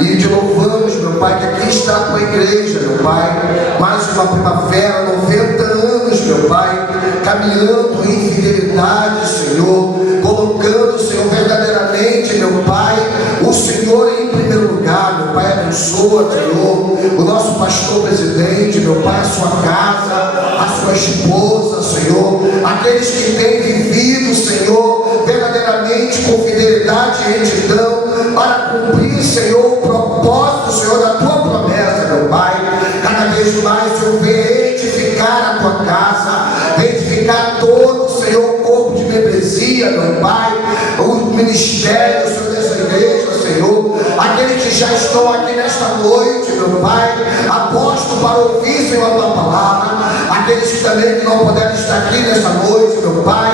E te louvamos, meu Pai, que aqui está a tua igreja, meu Pai. Mais uma primavera, 90 anos, meu Pai, caminhando em fidelidade, Senhor, colocando, Senhor, verdadeiramente, meu Pai, o Senhor em primeiro lugar. Meu Pai, abençoa, Senhor, o nosso pastor presidente, meu Pai, a sua casa, a sua esposa, Senhor, aqueles que têm vivido, Senhor, verdadeiramente com fidelidade e retidão, para cumprir, Senhor, o propósito, Senhor, da tua promessa, meu Pai. Cada vez mais, Senhor, vem edificar a tua casa, edificar todo, Senhor, o corpo de membresia, meu Pai, o ministério, Senhor, dessa igreja, Senhor, aqueles que já estão aqui nesta noite, meu Pai, aposto para ouvir, Senhor, a tua palavra, aqueles que também que não puderam estar aqui nesta noite, meu Pai,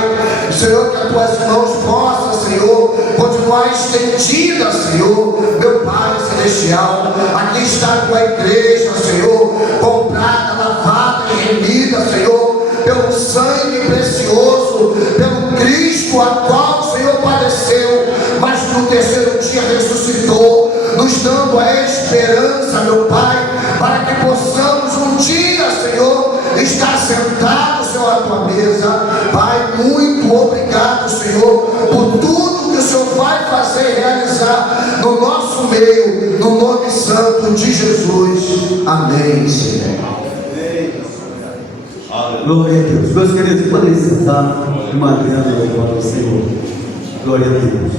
Senhor, que as tuas mãos possam, Senhor, continuar estendidas, Senhor, meu Pai celestial. Aqui está a tua igreja, Senhor, comprada, lavada e remida, Senhor, pelo sangue precioso, pelo Cristo, a qual, Senhor, padeceu, mas no terceiro dia ressuscitou, nos dando a esperança, meu Pai, para que possamos um dia, Senhor, estar sentados, Senhor, à tua mesa. Pai, muito obrigado, Senhor, por tudo que o Senhor vai fazer e realizar no nosso meio, no nome santo de Jesus. Amém, Senhor. Glória a Deus. Meus queridos, podem sentar, uma grande louvor ao Senhor. Glória a Deus.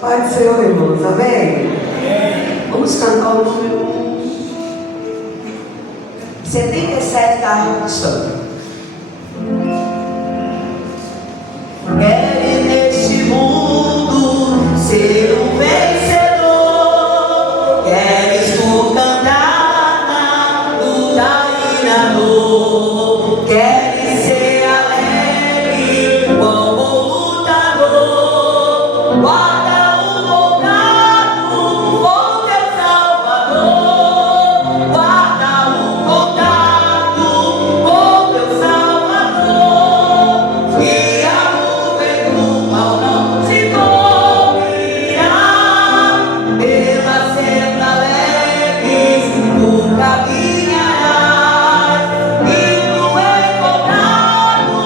Pai do Senhor, irmãos, amém? Vamos cantar o número 77 da Arcação. Quero neste mundo ser um vencedor. Queres tu cantar na luta e na dor. Queres ser alegre como lutador. Guarda o contato com teu Salvador. Guarda o contato com teu Salvador. E a nuvem do mal não te cobrirá. Pela senda alegre tu caminharás. E tu encontrado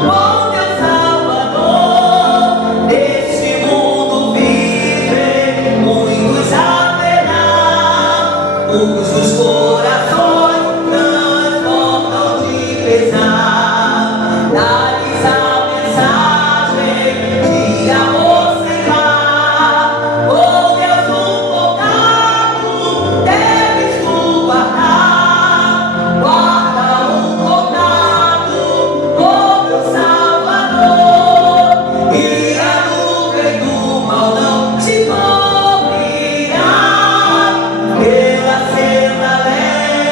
com teu Salvador. Neste mundo vivem muitos haverá, cujos corações transportam de pesar. Dá-lhes a mensagem de amor sem par. Oh Deus, o contato deves tu guardar. Guarda o contato com teu Salvador. E a nuvem do mal não te cobrirá. Pela senda alegre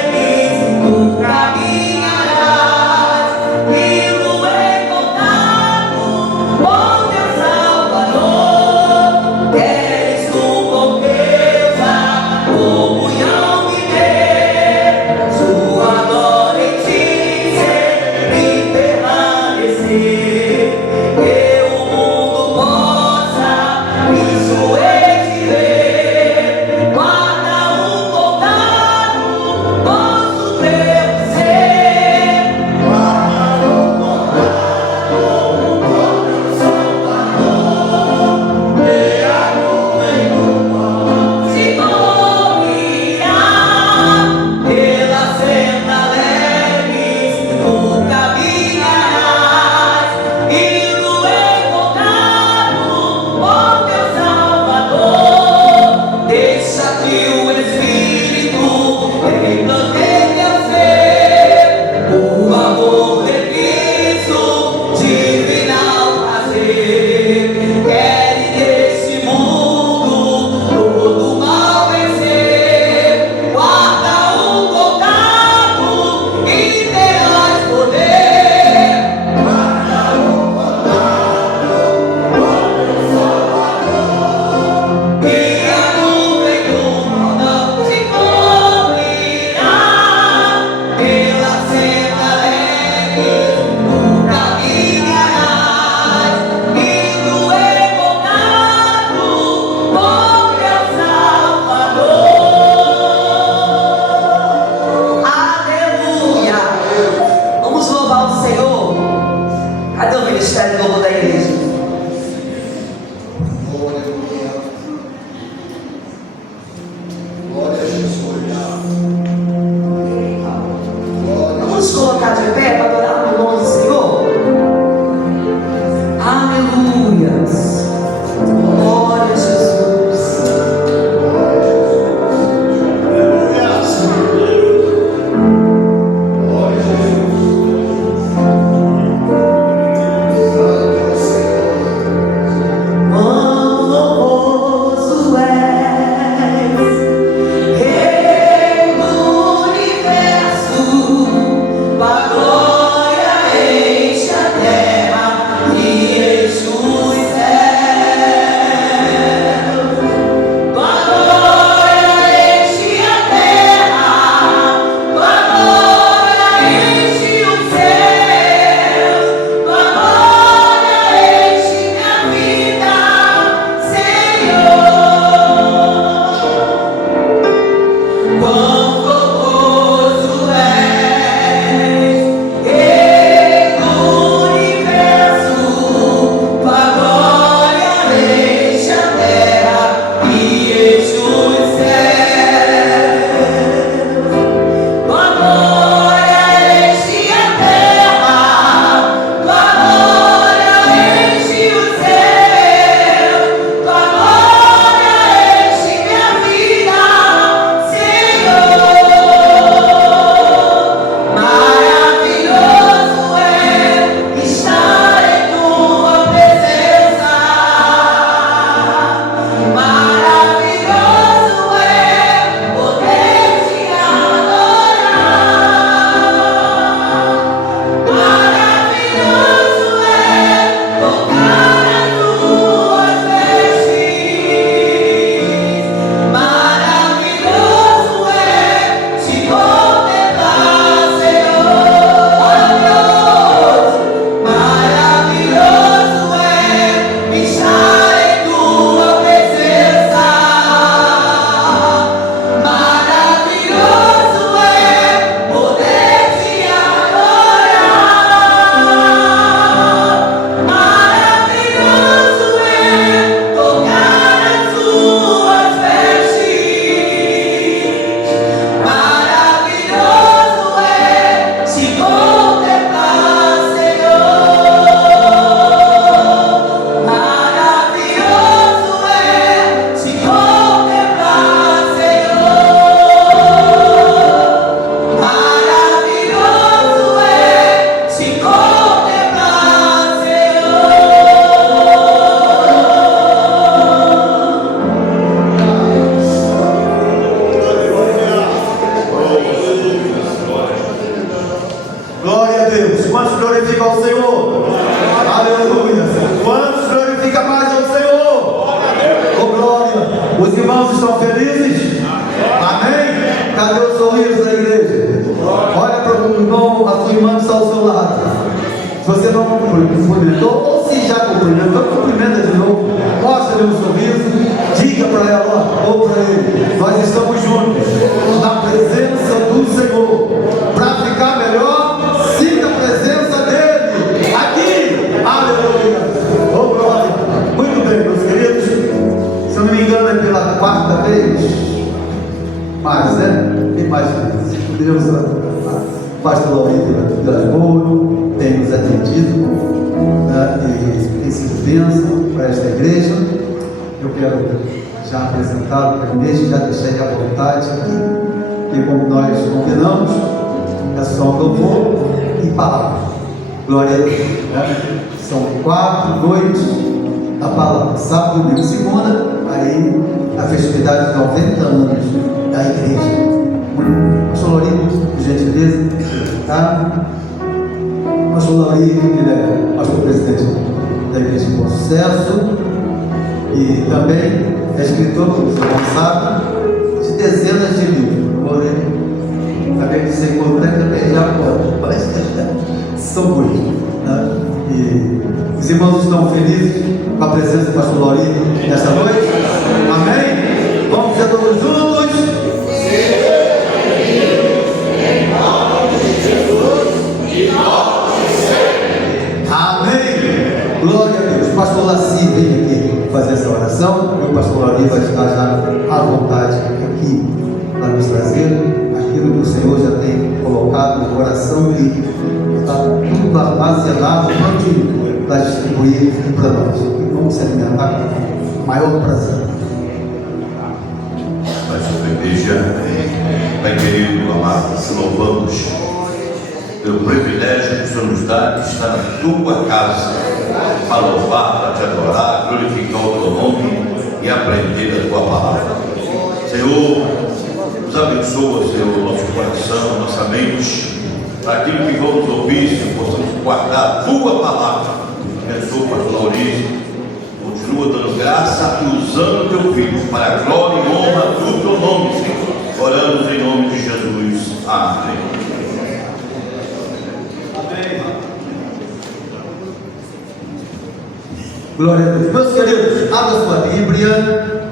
Glória a Deus. Meus queridos, abra sua Bíblia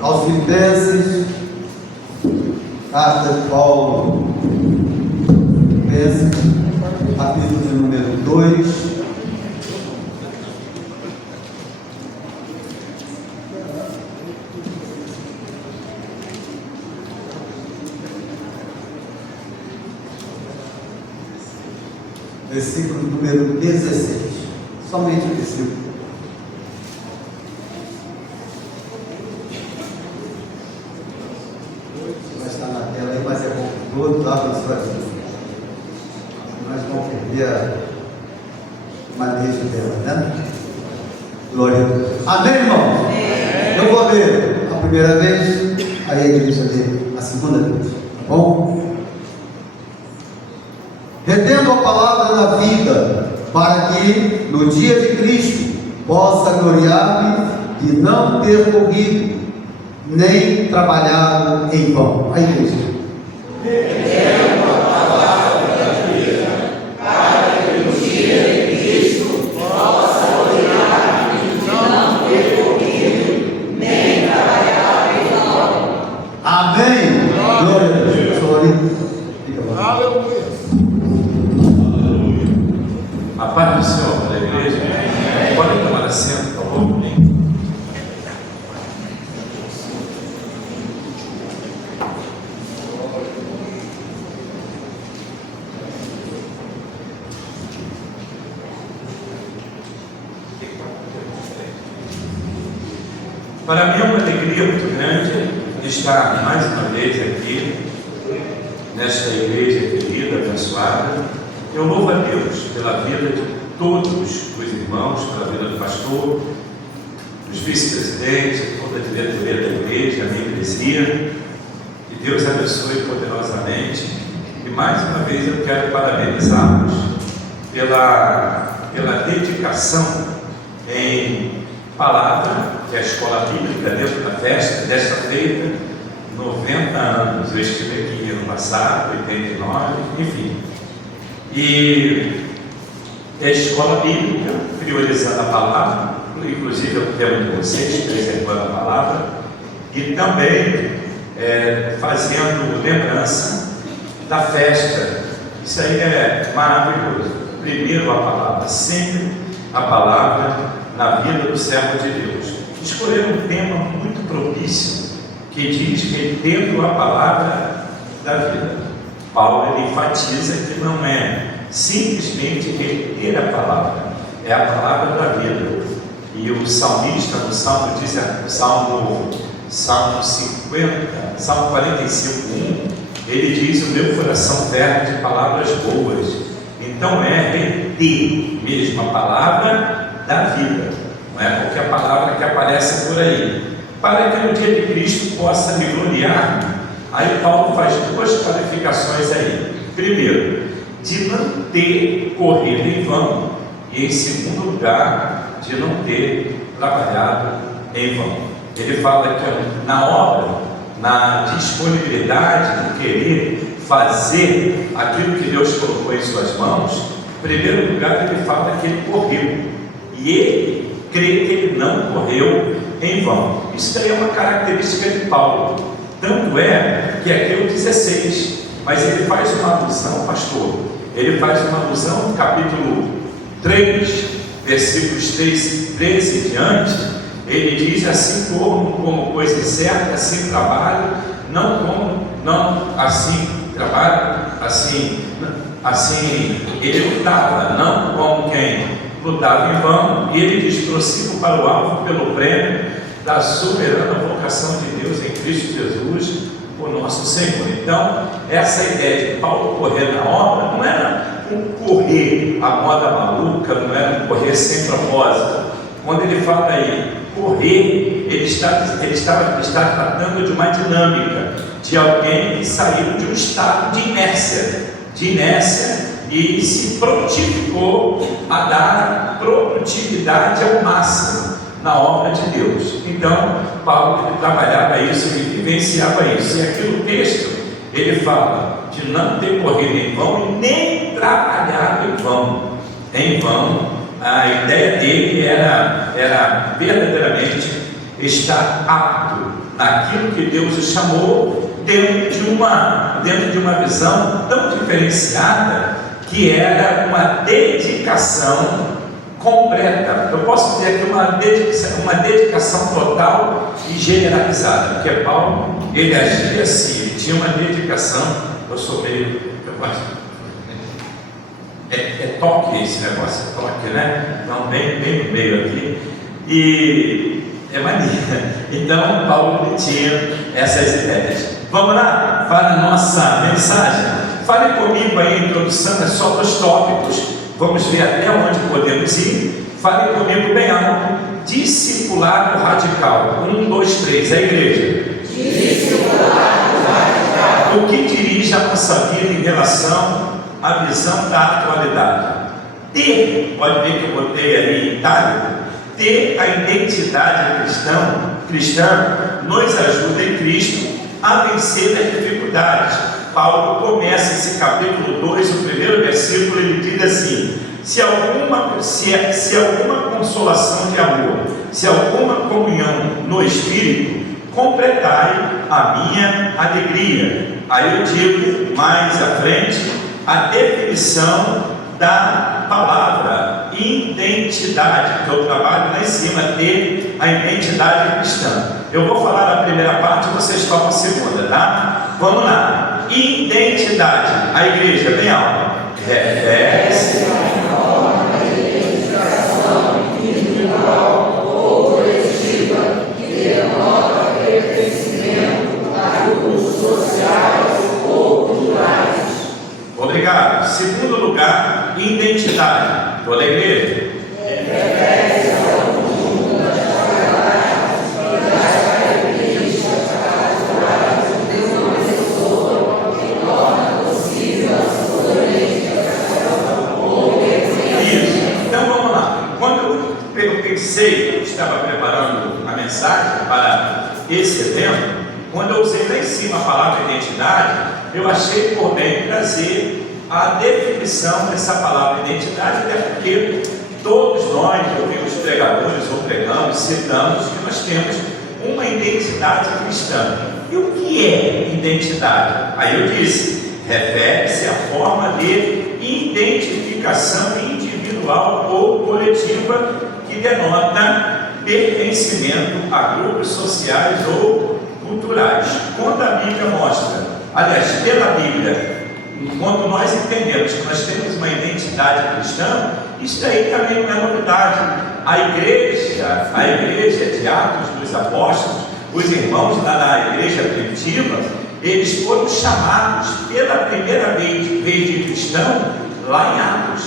aos Filipenses, Carta de Paulo, capítulo de número 2. Versículo número 16. Somente o versículo. Vai estar na tela aí, mas é bom que todos abram suas Bíblias. Nós vamos perder a manejo dela, né? Glória a Deus. Amém, irmãos? Eu vou ler a primeira vez, aí a igreja lê a segunda vez, tá bom? Retendo a palavra da vida, para que no dia de Cristo possa gloriar-me de não ter corrido, nem trabalhado em vão. A igreja. Retendo a palavra da vida, para que no dia de Cristo possa gloriar-me de não ter corrido, nem trabalhado em vão. Amém. Glória a Deus. Fica bom. Aleluia. A paz do Senhor da igreja. Podem tomar assento, por favor. Para mim é uma alegria muito grande estar mais uma vez aqui, nesta igreja querida, abençoada. Eu louvo a Deus pela vida de todos os irmãos, pela vida do pastor, dos vice-presidentes, toda a diretoria da igreja, a minha igreja. Que Deus abençoe poderosamente. E mais uma vez eu quero parabenizá-los pela dedicação em palavra, que é a escola bíblica dentro da festa, desta feita, 90 anos. Eu estive aqui ano passado, 89, enfim. E a escola bíblica, priorizando a palavra, inclusive é o tema de vocês, preservando a palavra, e também fazendo lembrança da festa. Isso aí é maravilhoso. Primeiro a palavra, sempre a palavra na vida do servo de Deus. Escolheram um tema muito propício, que diz retendo a palavra da vida. Paulo ele enfatiza que não é simplesmente reter a palavra, é a palavra da vida. E o salmista, no Salmo 45:1, ele diz: o meu coração ferve de palavras boas. Então é reter mesmo a palavra da vida, não é qualquer palavra que aparece por aí, para que no dia de Cristo possa me gloriar. Aí Paulo faz duas qualificações aí. Primeiro, de não ter corrido em vão, e em segundo lugar, de não ter trabalhado em vão. Ele fala que na obra, na disponibilidade de querer fazer aquilo que Deus colocou em suas mãos, em primeiro lugar ele fala que ele correu, e ele crê que ele não correu em vão. Isso daí é uma característica de Paulo. Tanto é que aqui é o 16, mas ele faz uma alusão, pastor, ele faz uma alusão no capítulo 3, versículos 13 e diante. Ele diz: assim como coisa certa, assim trabalho, assim ele lutava, não como quem lutava em vão. E ele diz: prossigo para o alvo pelo prêmio da soberana vocação de Deus em Cristo Jesus, o nosso Senhor. Então, essa ideia de Paulo correr na obra não era um correr à moda maluca, não era um correr sem propósito. Quando ele fala aí correr, ele está tratando de uma dinâmica, de alguém que saiu de um estado de inércia e se prontificou a dar produtividade ao máximo na obra de Deus. Então, Paulo ele trabalhava isso, ele vivenciava isso. E aqui no texto, ele fala de não ter corrido em vão e nem trabalhado em vão. Em vão, a ideia dele era verdadeiramente estar apto naquilo que Deus o chamou dentro de uma visão tão diferenciada, que era uma dedicação completa. Eu posso dizer aqui uma dedicação total e generalizada, porque Paulo, ele agia assim, ele tinha uma dedicação. Eu sou meio, eu gosto, é toque esse negócio, é toque, né? Então, bem no meio aqui, e é mania. Então, Paulo, ele tinha essas ideias. Vamos lá para a nossa mensagem. Fale comigo aí, a introdução é só 2 tópicos. Vamos ver até onde podemos ir. Fale comigo bem alto. Discipulado radical. 1, 2, 3. A igreja. Discipulado radical. O que dirige a nossa vida em relação à visão da atualidade? Ter, pode ver que eu botei ali em itálico, ter a identidade cristã nos ajuda em Cristo a vencer as dificuldades. Paulo começa esse capítulo 2, o primeiro versículo, ele diz assim: se alguma consolação de amor, se alguma comunhão no Espírito, completai a minha alegria. Aí eu digo mais à frente a definição da palavra identidade, que eu trabalho lá em cima, ter a identidade cristã. Eu vou falar a primeira parte, vocês tocam a segunda, tá? Vamos lá. Identidade. A igreja, bem alta. Refere-se a forma de identificação individual ou coletiva que denota pertencimento a grupos sociais ou culturais. Obrigado. Segundo lugar, identidade. Toda a igreja. Refere-se ao conjunto das qualidades e das características particulares de uma pessoa que torna possível a sua identificação ou reconhecimento. Então vamos lá. Quando eu pensei, eu estava preparando a mensagem para esse evento, quando eu usei lá em cima a palavra identidade, eu achei por bem trazer a definição dessa palavra identidade, até porque todos nós ouvimos pregadores ou pregamos, citamos que nós temos uma identidade cristã. E o que é identidade? Aí eu disse, refere-se à forma de identificação individual ou coletiva que denota pertencimento a grupos sociais ou culturais. Quando a Bíblia mostra, aliás, pela Bíblia, quando nós entendemos que nós temos uma identidade cristã, isso aí também não é novidade. A igreja de Atos dos Apóstolos, os irmãos lá na igreja primitiva, eles foram chamados pela primeira vez de cristão lá em Atos,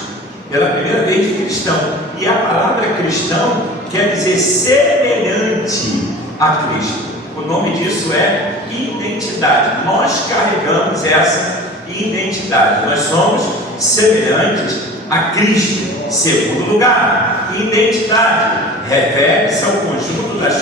pela primeira vez de cristão. E a palavra cristão quer dizer semelhante a Cristo. O nome disso é identidade. Nós carregamos essa identidade. Nós somos semelhantes a Cristo. Segundo lugar, identidade refere-se ao conjunto das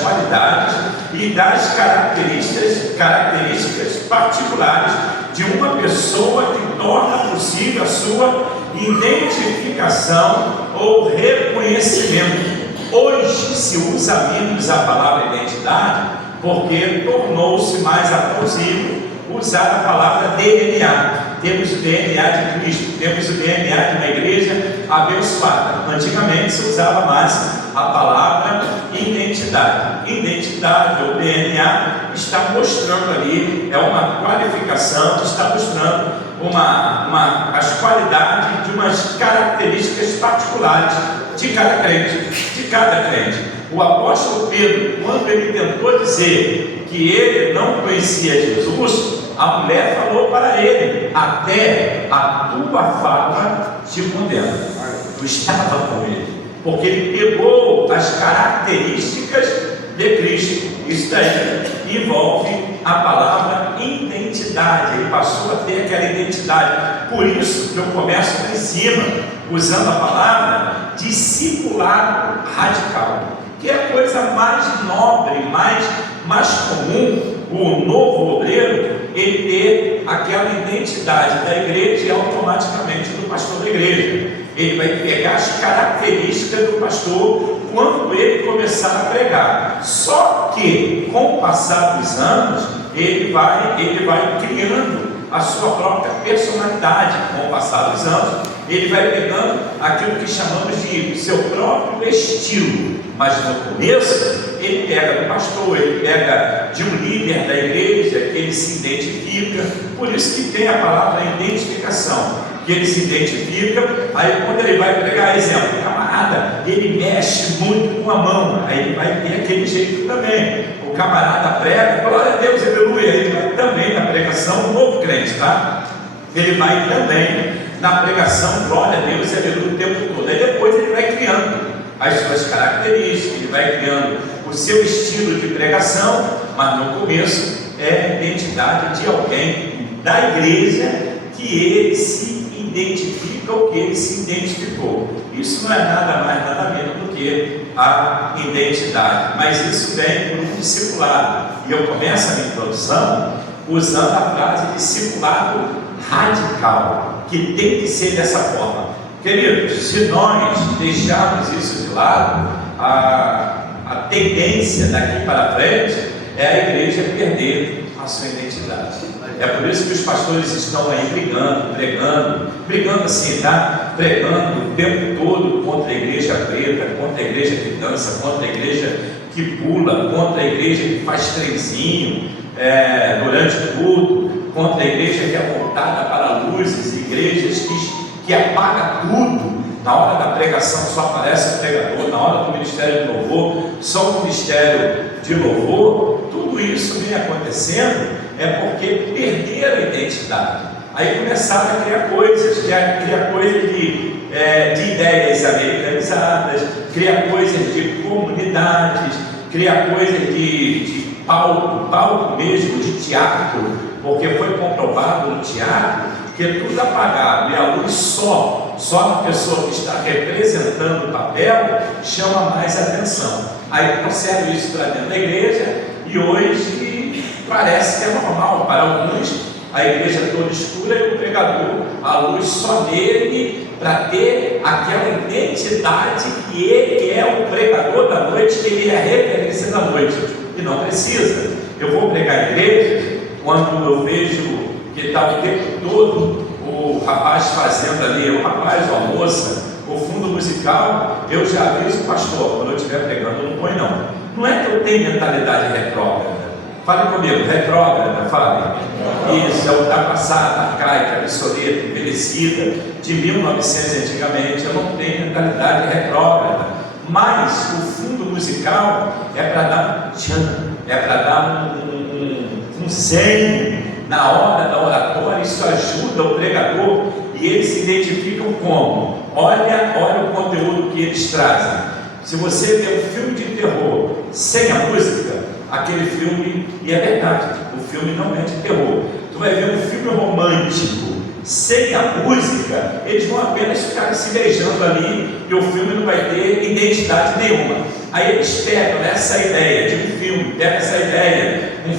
qualidades e das características particulares de uma pessoa que torna possível a sua identificação ou reconhecimento. Hoje se usa menos a palavra identidade porque tornou-se mais aplausível usar a palavra DNA. Temos o DNA de Cristo, temos o DNA de uma igreja abençoada. Antigamente se usava mais a palavra identidade. Identidade ou DNA está mostrando ali, é uma qualificação, está mostrando as qualidades de umas características particulares de cada crente. O apóstolo Pedro, quando ele tentou dizer que ele não conhecia Jesus, a mulher falou para ele: até a tua fala te condena. Tu estava com ele, porque ele pegou as características de Cristo. Isso daí envolve a palavra identidade. Ele passou a ter aquela identidade. Por isso que eu começo lá em cima, usando a palavra discipulado radical, que é a coisa mais nobre, mais comum. O novo obreiro, ele ter aquela identidade da igreja e automaticamente do pastor da igreja. Ele vai pegar as características do pastor quando ele começar a pregar. Só que, com o passar dos anos, ele vai criando a sua própria personalidade com o passar dos anos. Ele vai pegando aquilo que chamamos de seu próprio estilo, mas no começo ele pega do pastor, ele pega de um líder da igreja que ele se identifica. Por isso que tem a palavra identificação, que ele se identifica. Aí quando ele vai pregar, exemplo, o camarada, ele mexe muito com a mão, aí ele vai ter aquele jeito também. O camarada prega, glória a Deus, aleluia, ele vai também na pregação, um novo crente, tá? Ele vai também na pregação, glória a Deus, aleluia, o tempo todo. Aí depois ele vai criando as suas características, ele vai criando o seu estilo de pregação, mas no começo é a identidade de alguém da igreja que ele se identifica ou que ele se identificou. Isso não é nada mais, nada menos do que a identidade, mas isso vem por um discipulado. E eu começo a minha introdução usando a frase discipulado radical, que tem que ser dessa forma. Queridos, se nós deixarmos isso de lado, a tendência daqui para frente é a igreja perder a sua identidade. É por isso que os pastores estão aí pregando assim, tá? Pregando o tempo todo contra a igreja preta, contra a igreja que dança, contra a igreja que pula, contra a igreja que faz trenzinho durante o culto, contra a igreja que é voltada para luzes, igrejas que apaga tudo. Na hora da pregação só aparece o pregador, na hora do ministério de louvor, só o ministério de louvor. Tudo isso vem acontecendo porque perderam a identidade. Aí começaram a criar coisas, de ideias americanizadas, criar coisas de comunidades, criar coisas de palco mesmo, de teatro, porque foi comprovado no teatro que é tudo apagado e a luz só na pessoa que está representando o papel chama mais atenção. Aí trouxeram isso para dentro da igreja e hoje parece que é normal para alguns, a igreja toda escura e o pregador, a luz só nele, para ter aquela identidade que ele é o pregador da noite, que ele é a referência da noite. E não precisa. Eu vou pregar em igreja quando eu vejo que está o tempo todo o rapaz fazendo ali, o rapaz ou a moça, o fundo musical. Eu já aviso o pastor, quando eu estiver pregando, não põe não. Não é que eu tenho mentalidade retrógrada. Fale comigo, retrógrada, fale. Isso, é o da passada, arcaica, obsoleta, envelhecida, de 1900 antigamente. Eu não tenho mentalidade retrógrada. Mas o fundo musical é para dar um tchan, é para dar um zen na hora da oratória. Isso ajuda o pregador e eles se identificam como? Olha o conteúdo que eles trazem. Se você vê um filme de terror sem a música, aquele filme, e é verdade, o filme não é de terror. Tu vai ver um filme romântico sem a música, eles vão apenas ficar se beijando ali e o filme não vai ter identidade nenhuma. Aí eles pegam essa ideia de um filme, pegam essa ideia, um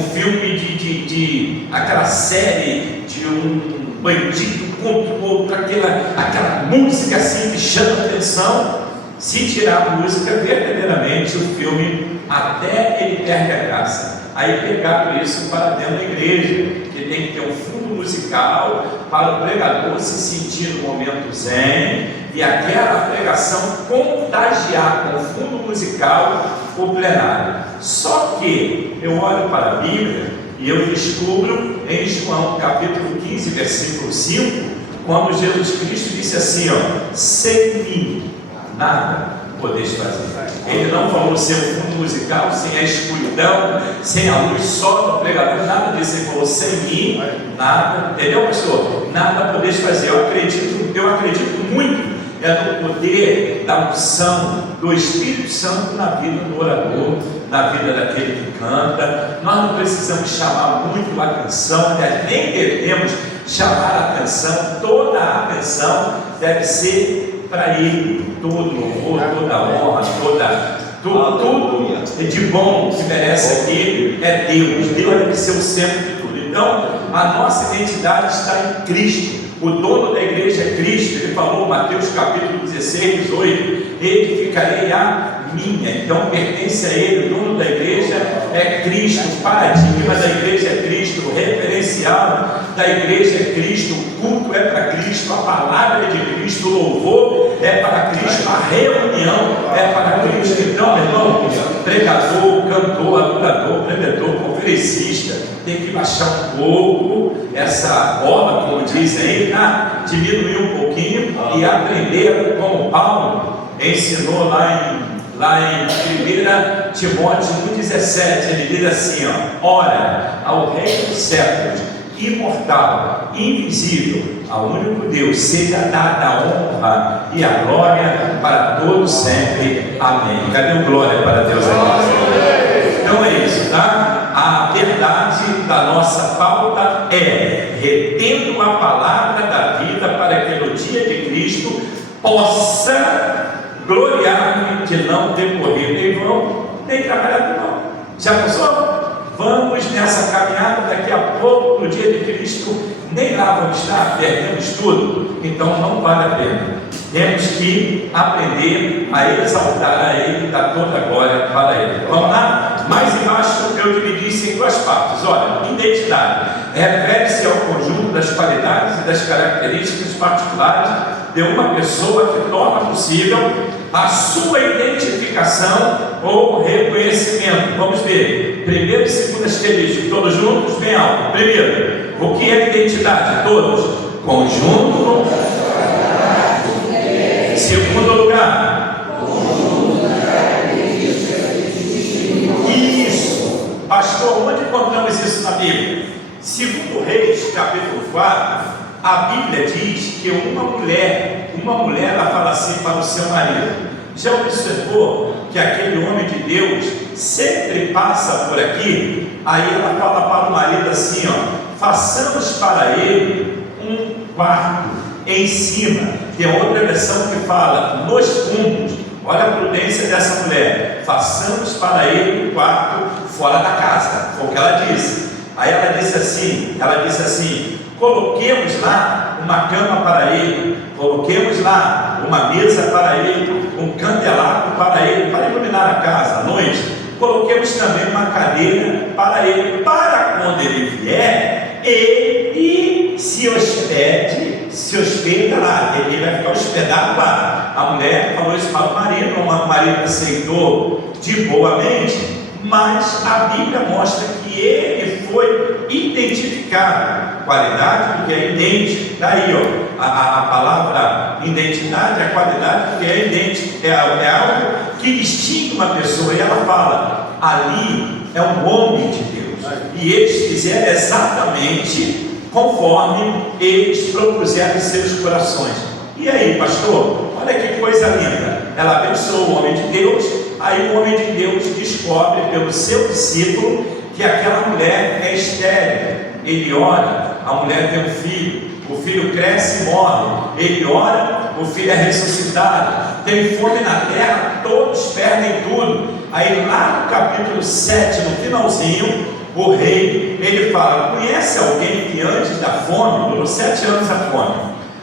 filme de aquela série de um bandido contra o outro, aquela música assim que chama atenção. Se tirar a música, verdadeiramente o filme até ele perde a graça. Aí pegaram isso para dentro da igreja, que tem que ter um fundo musical para o pregador se sentir no momento zen e aquela pregação contagiar com o fundo musical o plenário. Só que eu olho para a Bíblia e eu descubro em João capítulo 15, versículo 5, quando Jesus Cristo disse assim, sem mim nada podeis fazer. Ele não falou sem o fundo musical, sem a escuridão, sem a luz só do pregador, nada disso. Ele falou sem mim, nada, entendeu, pastor? Nada podeis fazer. Eu acredito muito no poder da unção do Espírito Santo na vida do orador, na vida daquele que canta. Nós não precisamos chamar muito a atenção, nem devemos chamar a atenção. Toda a atenção deve ser para Ele, todo louvor, toda honra, tudo de bom que merece aqui é Deus. Deus deve ser o centro de tudo. Então, a nossa identidade está em Cristo. O dono da igreja é Cristo. Ele falou, Mateus capítulo 16, 18: edificarei a minha, então pertence a Ele. O dono da igreja é Cristo, o paradigma da igreja é Cristo, o referencial da igreja é Cristo, o culto é para Cristo, a palavra é de Cristo, o louvor é para Cristo, a reunião é para Cristo. Então, meu irmão, pregador, cantor, adorador, pregador, conferencista, tem que baixar um pouco essa bola, como dizem aí, tá? Diminuir um pouquinho e aprender como Paulo ensinou lá em 1 Timóteo 1,17, ele diz assim, ó: ora, ao Rei dos séculos, imortal, invisível, ao único Deus, seja dada a honra e a glória para todos sempre. Amém. Cadê o glória para Deus aqui? Então é isso, tá? A verdade da nossa pauta é: retendo a palavra da vida, para que no dia de Cristo possa gloriar-me de não ter corrido em vão, nem trabalhado em vão. Já pensou? Vamos nessa caminhada, daqui a pouco, no dia de Cristo, nem lá vamos estar, perdemos tudo. Então não vale a pena. Temos que aprender a exaltar a Ele, dar toda a glória para Ele. Vamos lá? Mais embaixo eu dividi isso em duas partes. Olha, identidade refere-se ao conjunto das qualidades e das características particulares de uma pessoa que torna possível a sua identificação ou reconhecimento. Vamos ver. Primeiro e segundo asterisco, todos juntos, bem alto. Primeiro, o que é identidade? Todos. Conjunto. Segundo lugar, isso. Pastor, onde encontramos isso na Bíblia? Segundo Reis, capítulo 4, a Bíblia diz que uma mulher ela fala assim para o seu marido: já observou que aquele homem de Deus sempre passa por aqui? Aí ela fala para o marido assim, ó: façamos para ele um quarto em cima. Tem outra versão que fala nos fundos. Olha a prudência dessa mulher: façamos para ele um quarto fora da casa. Foi o que ela disse. Aí ela disse assim: coloquemos lá uma cama para ele, coloquemos lá uma mesa para ele, um candelabro para ele, para iluminar a casa à noite. Coloquemos também uma cadeira para ele, para quando ele vier, ele se hospeda lá, ele vai ficar hospedado lá. A mulher falou isso para o marido, o marido aceitou de boa mente, mas a Bíblia mostra que ele foi identificado. Qualidade porque é idêntico. Daí, ó, a palavra identidade, a qualidade porque é idêntico, é algo que distingue uma pessoa. E ela fala: ali é um homem de Deus, e eles fizeram exatamente conforme eles propuseram em seus corações. E aí, pastor, olha que coisa linda. Ela abençoou o homem de Deus. Aí o homem de Deus descobre pelo seu discípulo que aquela mulher é estéril. Ele ora, a mulher tem um filho, o filho cresce e morre. Ele ora, o filho é ressuscitado. Tem fome na terra, todos perdem tudo. Aí lá no capítulo 7, no finalzinho, o rei, ele fala: conhece alguém que antes da fome, durou 7 anos a fome,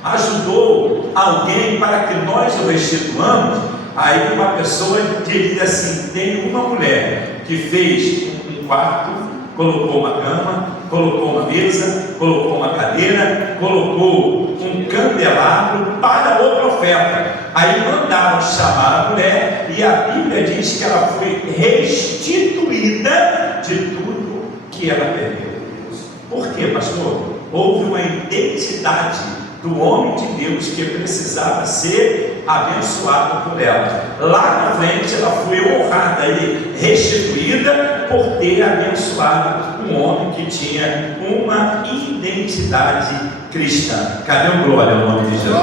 ajudou alguém para que nós o restituamos? Aí uma pessoa diz assim: tem uma mulher que fez um quarto, colocou uma cama, colocou uma mesa, colocou uma cadeira, colocou um candelabro para o profeta. Aí mandaram chamar a mulher, e a Bíblia diz que ela foi restituída de tudo que ela perdeu. Por quê, pastor? Houve uma identidade do homem de Deus que precisava ser abençoado por ela. Lá na frente ela foi honrada e restituída por ter abençoado um homem que tinha uma identidade cristã. Cadê o glória ao nome de Jesus?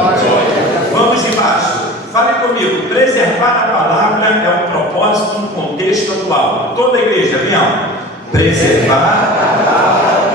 Vamos embaixo. Fale comigo. Preservar a palavra é um propósito no contexto atual. Toda a igreja, vem alto. Preservar a palavra é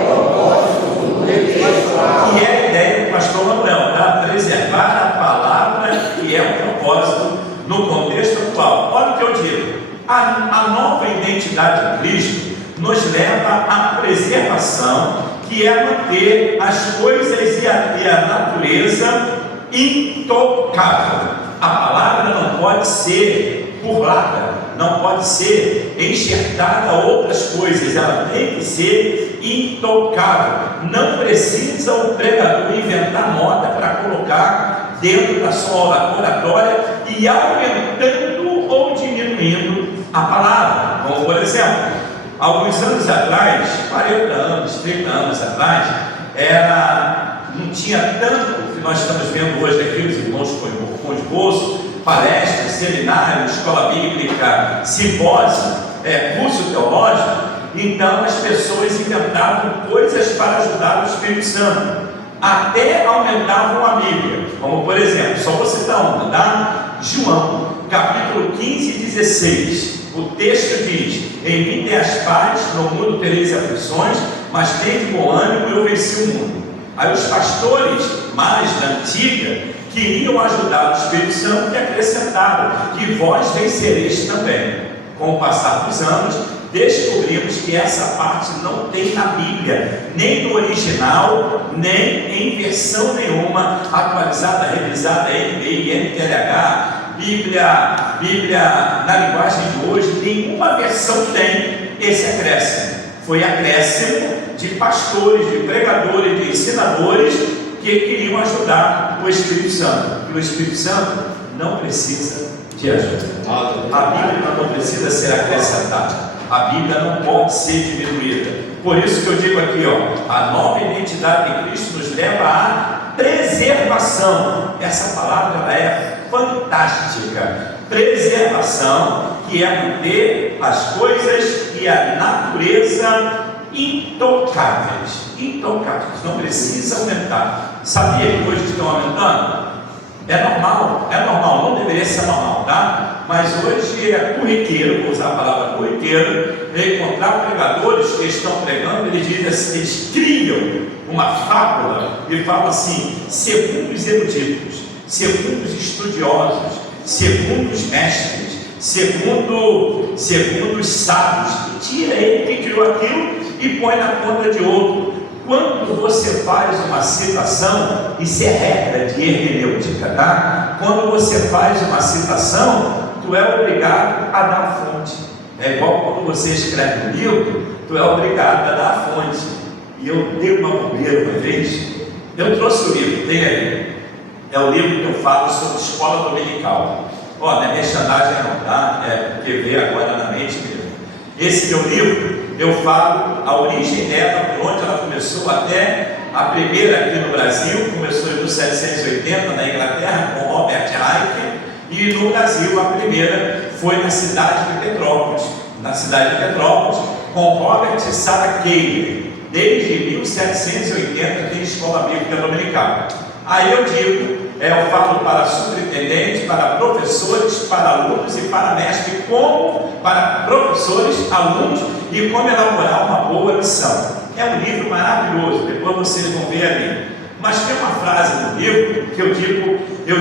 um propósito no contexto atual. Que é a ideia do pastor Manuel, tá? Preservar a palavra, que é um propósito no contexto atual. Olha o que eu digo: a nova identidade de Cristo nos leva à preservação, que é manter as coisas e a natureza intocável. A palavra não pode ser burlada, não pode ser enxertada a outras coisas, ela tem que ser intocável. Não precisa o pregador inventar moda para colocar dentro da sua oratória e aumentando ou diminuindo a palavra. Como por exemplo, alguns anos atrás, 40 anos, 30 anos atrás, não tinha tanto que nós estamos vendo hoje aqui, os irmãos com esboço, palestras, seminários, escola bíblica, simpósio, curso teológico. Então as pessoas inventavam coisas para ajudar o Espírito Santo, até aumentavam a Bíblia, como por exemplo, só vou citar uma, tá? João, capítulo 15 e 16, o texto diz: em mim tem as paz, no mundo tereis aflições, mas tende bom ânimo, eu venci o mundo. Aí os pastores mais da antiga queriam ajudar o Espírito Santo e acrescentaram que vós vencereis também. Com o passar dos anos, descobrimos que essa parte não tem na Bíblia, nem no original, nem em versão nenhuma, atualizada, revisada, NVI, NTLH, Bíblia na linguagem de hoje, nenhuma versão tem esse acréscimo. Foi acréscimo de pastores, de pregadores, de ensinadores que queriam ajudar o Espírito Santo. E o Espírito Santo não precisa de ajuda. A Bíblia não precisa ser acrescentada. A Bíblia não pode ser diminuída. Por isso que eu digo aqui, a nova identidade de Cristo nos leva à preservação. Essa palavra ela é fantástica. Preservação, que é manter as coisas e a natureza intocáveis. Intocáveis, não precisa aumentar. Sabia que hoje estão aumentando? É normal, não deveria ser normal, tá? Mas hoje é corriqueiro, vou usar a palavra corriqueiro, encontrar pregadores que estão pregando, eles dizem assim, eles criam uma fábula e falam assim: segundo os eruditos, segundo os estudiosos, segundo os mestres, segundo os sábios, e tira ele que criou aquilo e põe na conta de outro. Quando você faz uma citação, isso é regra de hermenêutica, tá? Quando você faz uma citação, tu é obrigado a dar a fonte. É igual quando você escreve um livro, tu é obrigado a dar a fonte. E eu dei uma bobeira uma vez, eu trouxe o livro, tem aí. É o livro que eu falo sobre escola dominical. Não é merchandising não, tá? É porque veio agora na mente mesmo. Esse meu livro, eu falo a origem dela, por onde ela começou, até a primeira aqui no Brasil, começou em 1780 na Inglaterra com Robert Hike, e no Brasil a primeira foi na cidade de Petrópolis, com Robert e Sarah Cale. Desde 1780 tem escola bíblica dominical. Aí eu falo para superintendentes, para professores, para alunos e para mestres, como para professores, alunos, e como elaborar uma boa lição. É um livro maravilhoso, depois vocês vão ver ali. Mas tem uma frase no livro que eu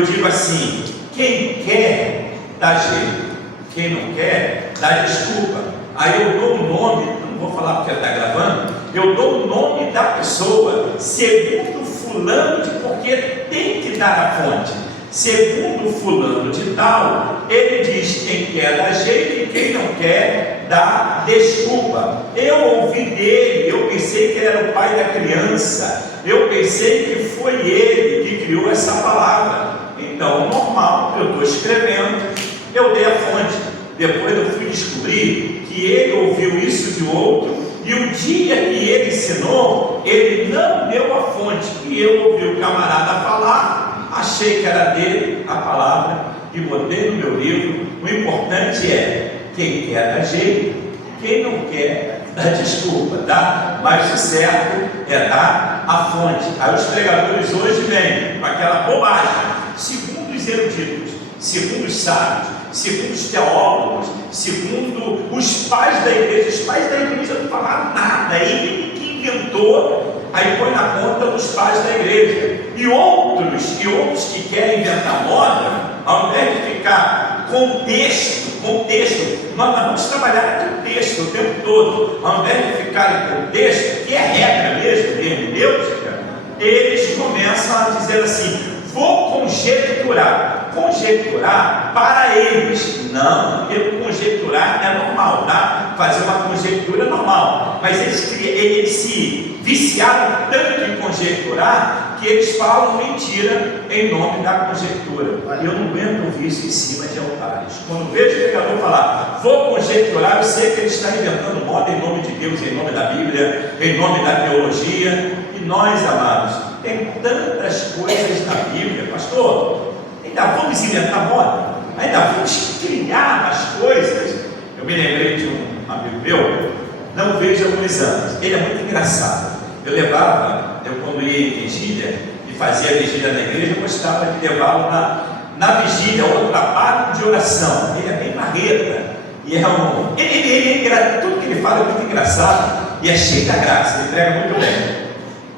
digo assim: quem quer dá jeito, quem não quer dá desculpa. Aí eu dou o nome, não vou falar porque está gravando, eu dou o nome da pessoa, segundo fulano de, porque tem que dar a fonte. Segundo fulano de tal, ele diz: quem quer dá jeito e quem não quer dá desculpa. Eu ouvi dele, eu pensei que ele era o pai da criança, eu pensei que foi ele que criou essa palavra. Então, normal, eu estou escrevendo, eu dei a fonte. Depois eu fui descobrir que ele ouviu isso de outro, e o dia que ele ensinou, ele não deu a fonte, e eu ouvi o camarada falar, achei que era dele a palavra e botei no meu livro. O importante é: quem quer dá jeito, quem não quer dá desculpa, tá? Mas o certo é dar a fonte. Aí os pregadores hoje vêm com aquela bobagem, segundo os eruditos, segundo os sábios, segundo os teólogos, segundo os pais da igreja. Os pais da igreja não falaram nada, ele que inventou, aí põe na conta dos pais da igreja. E outros que querem inventar moda, ao invés de ficar contexto, nós vamos trabalhar aqui o texto o tempo todo, ao invés de ficar em contexto, que é regra mesmo, de hermenêutica, eles começam a dizer assim: vou conjecturar. conjecturar para eles. Não, eu conjecturar é normal, tá? Fazer uma conjectura é normal. Mas eles se viciaram tanto em conjecturar que eles falam mentira em nome da conjectura. Eu não aguento ouvir isso em cima de altares. Quando vejo o pregador falar, vou conjecturar, eu sei que ele está inventando moda em nome de Deus, em nome da Bíblia, em nome da teologia. E nós, amados, tem tantas coisas na Bíblia, pastor, ainda vamos inventar moda, ainda vamos criar as coisas. Eu me lembrei de um amigo meu, não vejo há alguns anos, ele é muito engraçado. Eu quando ia em vigília e fazia vigília na igreja, eu gostava de levá-lo na vigília, outro trabalho de oração. Ele é bem marreta, e tudo que ele fala é muito engraçado e é cheio da graça, ele prega muito bem.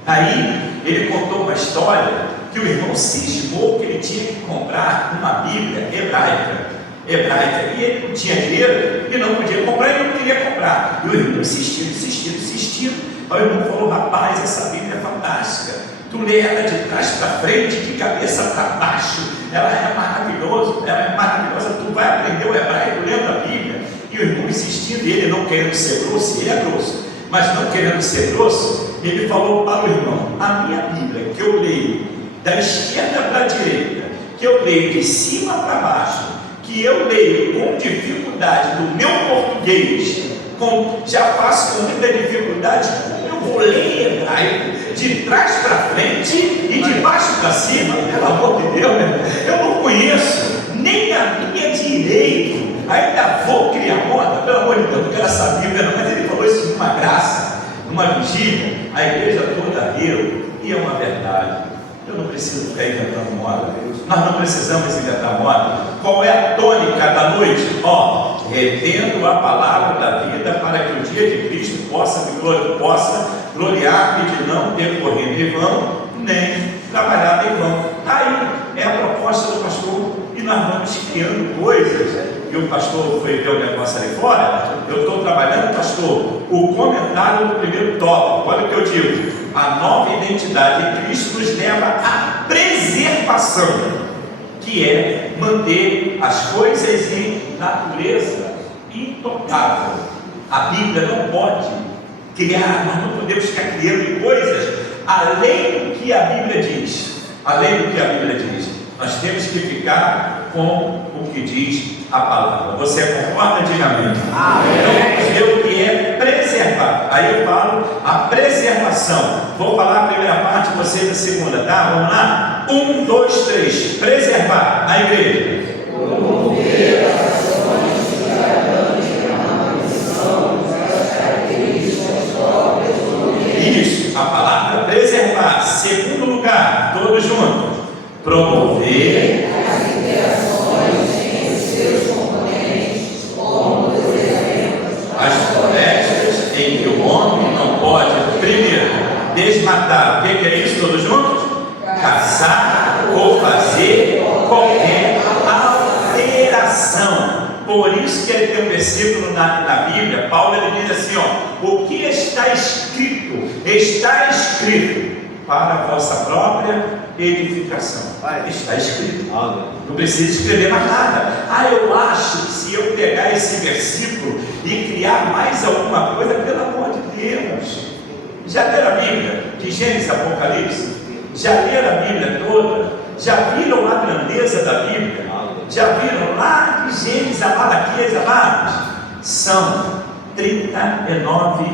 Aí ele contou uma história que o irmão cismou que ele tinha que comprar uma Bíblia hebraica, e ele não tinha dinheiro e não podia comprar, ele não queria comprar. E o irmão insistiu. Aí o irmão falou: rapaz, essa Bíblia é fantástica, tu lê ela de trás para frente, de cabeça para baixo, ela é maravilhosa, tu vai aprender o hebraico lendo a Bíblia. E o irmão insistindo, e ele não querendo ser grosso, ele é grosso, mas não querendo ser grosso, ele falou para o irmão: a minha Bíblia, que eu leio da esquerda para a direita, que eu leio de cima para baixo, que eu leio com dificuldade do meu português, já faço com muita dificuldade, como eu vou ler hebraico de trás para frente e de baixo para cima, pelo amor de Deus, eu não conheço nem a minha direito, ainda vou criar moda, pelo amor de Deus, não quero essa Bíblia não. Mas ele falou isso numa graça, numa vigília, a igreja toda riu, e é uma verdade. Eu não preciso ficar inventando moda, nós não precisamos inventar moda. Qual é a tônica da noite? Retendo a palavra da vida, para que o dia de Cristo possa gloriar e de não ter corrido em vão, nem trabalhado em vão. Aí é a proposta do pastor, e nós vamos criando coisas. E o pastor foi ver o negócio ali fora. Eu estou trabalhando, pastor, o comentário do primeiro tópico. Olha o que eu digo: a nova identidade de Cristo nos leva à preservação, que é manter as coisas em natureza intocável. A Bíblia não pode criar, nós não podemos ficar criando coisas além do que a Bíblia diz. Nós temos que ficar com o que diz a palavra. Você concorda? Diga amém. Então vamos ver o que é preservar. Aí eu falo a preservação. Vou falar a primeira parte, vocês a segunda, tá? Vamos lá? 1, 2, 3. Preservar. A igreja. Promover ações cidadãs na manutenção das características próprias do ambiente. Isso, a palavra preservar. Segundo lugar, todos juntos. Promover as interações entre seus componentes, como, por exemplo, as florestas em que o homem não pode, primeiro, desmatar. O que é isso, todos juntos? Caçar ou fazer qualquer alteração. Por isso que ele tem um versículo na Bíblia, Paulo, ele diz assim, o que está escrito para a vossa própria edificação. Está escrito. Não precisa escrever mais nada. Eu acho que se eu pegar esse versículo e criar mais alguma coisa, pelo amor de Deus. Já leram a Bíblia de Gênesis a Apocalipse? Já leram a Bíblia toda? Já viram a grandeza da Bíblia? Já viram lá de Gênesis a Malaquias, amados? São 39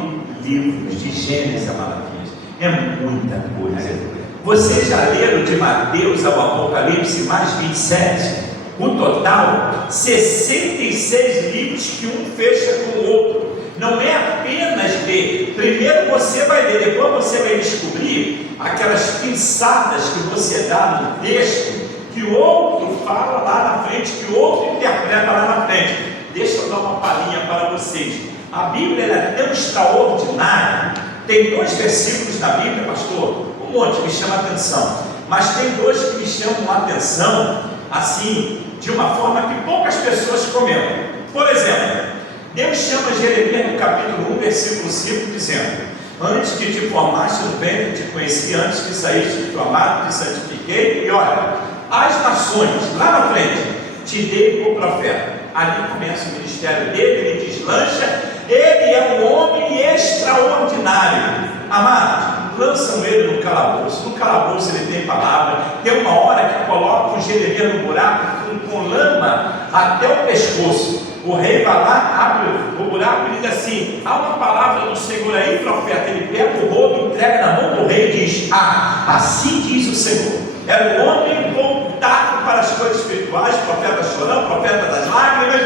livros de Gênesis a Malaquias. É muita coisa. Vocês já leram de Mateus ao Apocalipse mais 27? O total, 66 livros que um fecha com o outro. Não é apenas ler. Primeiro você vai ler, depois você vai descobrir aquelas pinçadas que você dá no texto, que o outro fala lá na frente, que o outro interpreta lá na frente. Deixa eu dar uma palhinha para vocês. A Bíblia é tão extraordinária. Tem 2 versículos na Bíblia, pastor, um monte me chama a atenção, mas tem 2 que me chamam a atenção, assim, de uma forma que poucas pessoas comentam. Por exemplo, Deus chama Jeremias no capítulo 1, versículo 5, dizendo: antes que te formaste no ventre, te conheci, antes que saíste do amado, te santifiquei, e olha, as nações, lá na frente, te dei como profeta. Ali começa o ministério dele, ele deslancha, ele é um homem extraordinário. Amados, lançam ele no calabouço. No calabouço ele tem palavra. Tem uma hora que coloca o Jeremias no buraco com lama até o pescoço. O rei vai lá, abre o buraco e diz assim: há uma palavra do Senhor aí, profeta. Ele pega o rolo, entrega na mão do rei e diz: assim diz o Senhor. Era um homem voltado para as coisas espirituais, profeta chorão, profeta das lágrimas.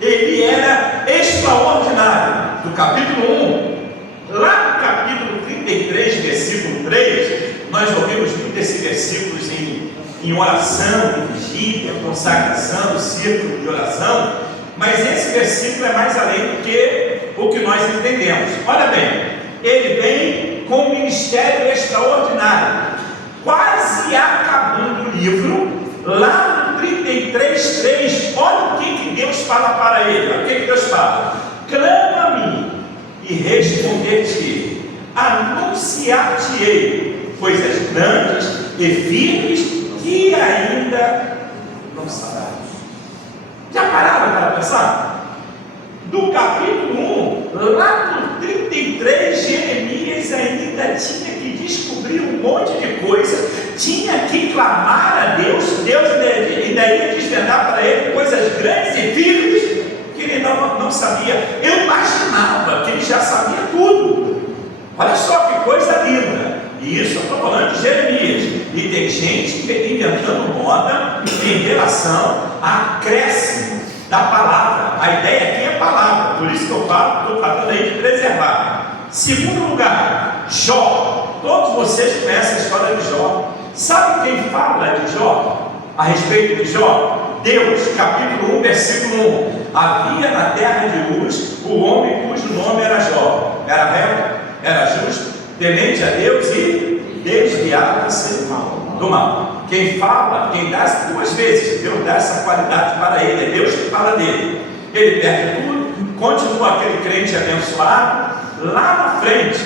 Ele era extraordinário. Do capítulo 1, lá no capítulo 33, versículo 3, nós ouvimos muito esses versículos em oração, em vigília, em consagração, no círculo de oração, mas esse versículo é mais além do que o que nós entendemos. Olha bem, ele vem com um ministério extraordinário. Quase acabando o livro, lá no 33:3, olha o que Deus fala para ele. Olha o que Deus fala: clama a mim e responder-te-ei, anunciar-te-ei coisas grandes e firmes que ainda não sabes. Já pararam para pensar? Do capítulo 1, lá no 33, Jeremias ainda tinha que descobrir um monte de coisa, tinha que clamar a Deus. Deus ainda ia desvendar para ele coisas grandes e firmes que ele não sabia. Eu imaginava que ele já sabia tudo. Olha só que coisa linda. E isso eu estou falando de Jeremias. E tem gente inventando moda em relação a acréscimo da palavra. A ideia aqui é palavra, por isso que eu falo, estou tratando aí de preservar. Segundo lugar, Jó. Todos vocês conhecem a história de Jó. Sabe quem fala de Jó? A respeito de Jó? Deus, capítulo 1, versículo 1. Havia na terra de Luz o homem cujo nome era Jó. Era reto, era justo, temente a Deus e desviava-se do mal. Quem fala, quem dá duas vezes, Deus dá essa qualidade para ele, é Deus que fala dele. Ele perde tudo, continua aquele crente abençoado. Lá na frente,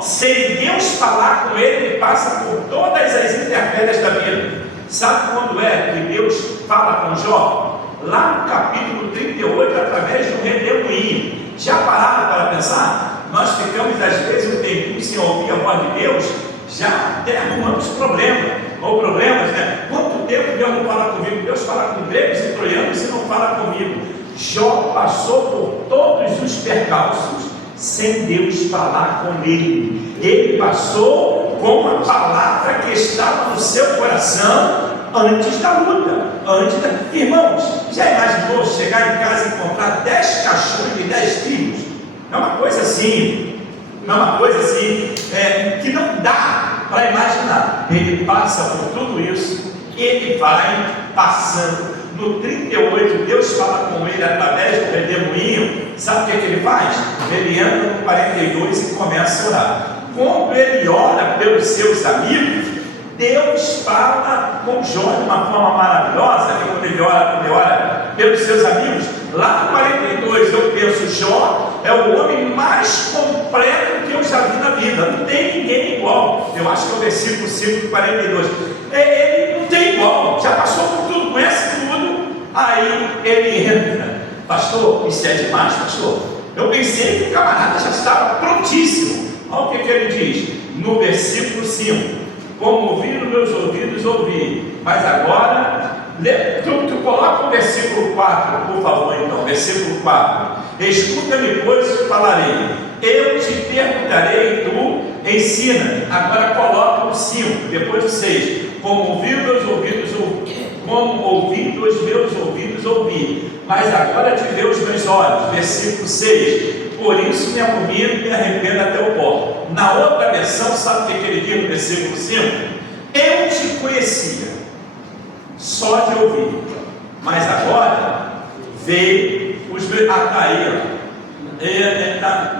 sem Deus falar com ele, ele passa por todas as intempéries da vida. Sabe quando é que Deus fala com Jó? Lá no capítulo 38, através de um redemoinho. Já pararam para pensar? Nós ficamos às vezes um tempinho sem ouvir a voz de Deus, já até arrumamos problemas, ou problemas, né? Quanto tempo Deus não fala comigo? Deus fala com gregos e troianos e não fala comigo. Jó passou por todos os percalços sem Deus falar com ele. Ele passou com a palavra que estava no seu coração antes da luta. Irmãos, já imaginou chegar em casa e encontrar 10 cachorros e 10 filhos? É uma coisa assim, que não dá para imaginar. Ele passa por tudo isso, ele vai passando. No 38, Deus fala com ele através do redemoinho. Sabe o que ele faz? Ele entra no 42 e começa a orar. Quando ele ora pelos seus amigos, Deus fala com Jó de uma forma maravilhosa. Que quando ele ora pelos seus amigos, lá no 42 eu penso: Jó é o homem mais completo que eu já vi na vida, não tem ninguém igual. Eu acho que é o versículo 5 do 42. Ele não tem igual, já passou por tudo, conhece tudo. Aí ele entra: pastor, isso é demais, pastor. Eu pensei que o camarada já estava prontíssimo. Olha o que ele diz no versículo 5: como ouviram meus ouvidos, ouvi, mas agora, tu coloca o versículo 4, por favor, então, versículo 4: escuta-me, pois falarei, eu te perguntarei e tu ensina. Agora coloca o 5, depois o 6: como ouvi meus ouvidos, ouvi, mas agora te vê os meus olhos. Versículo 6: por isso me abomino e me arrependo até o pó. Na outra versão, sabe o que ele diz no versículo 5? Eu te conhecia só de ouvir, mas agora vê os meus.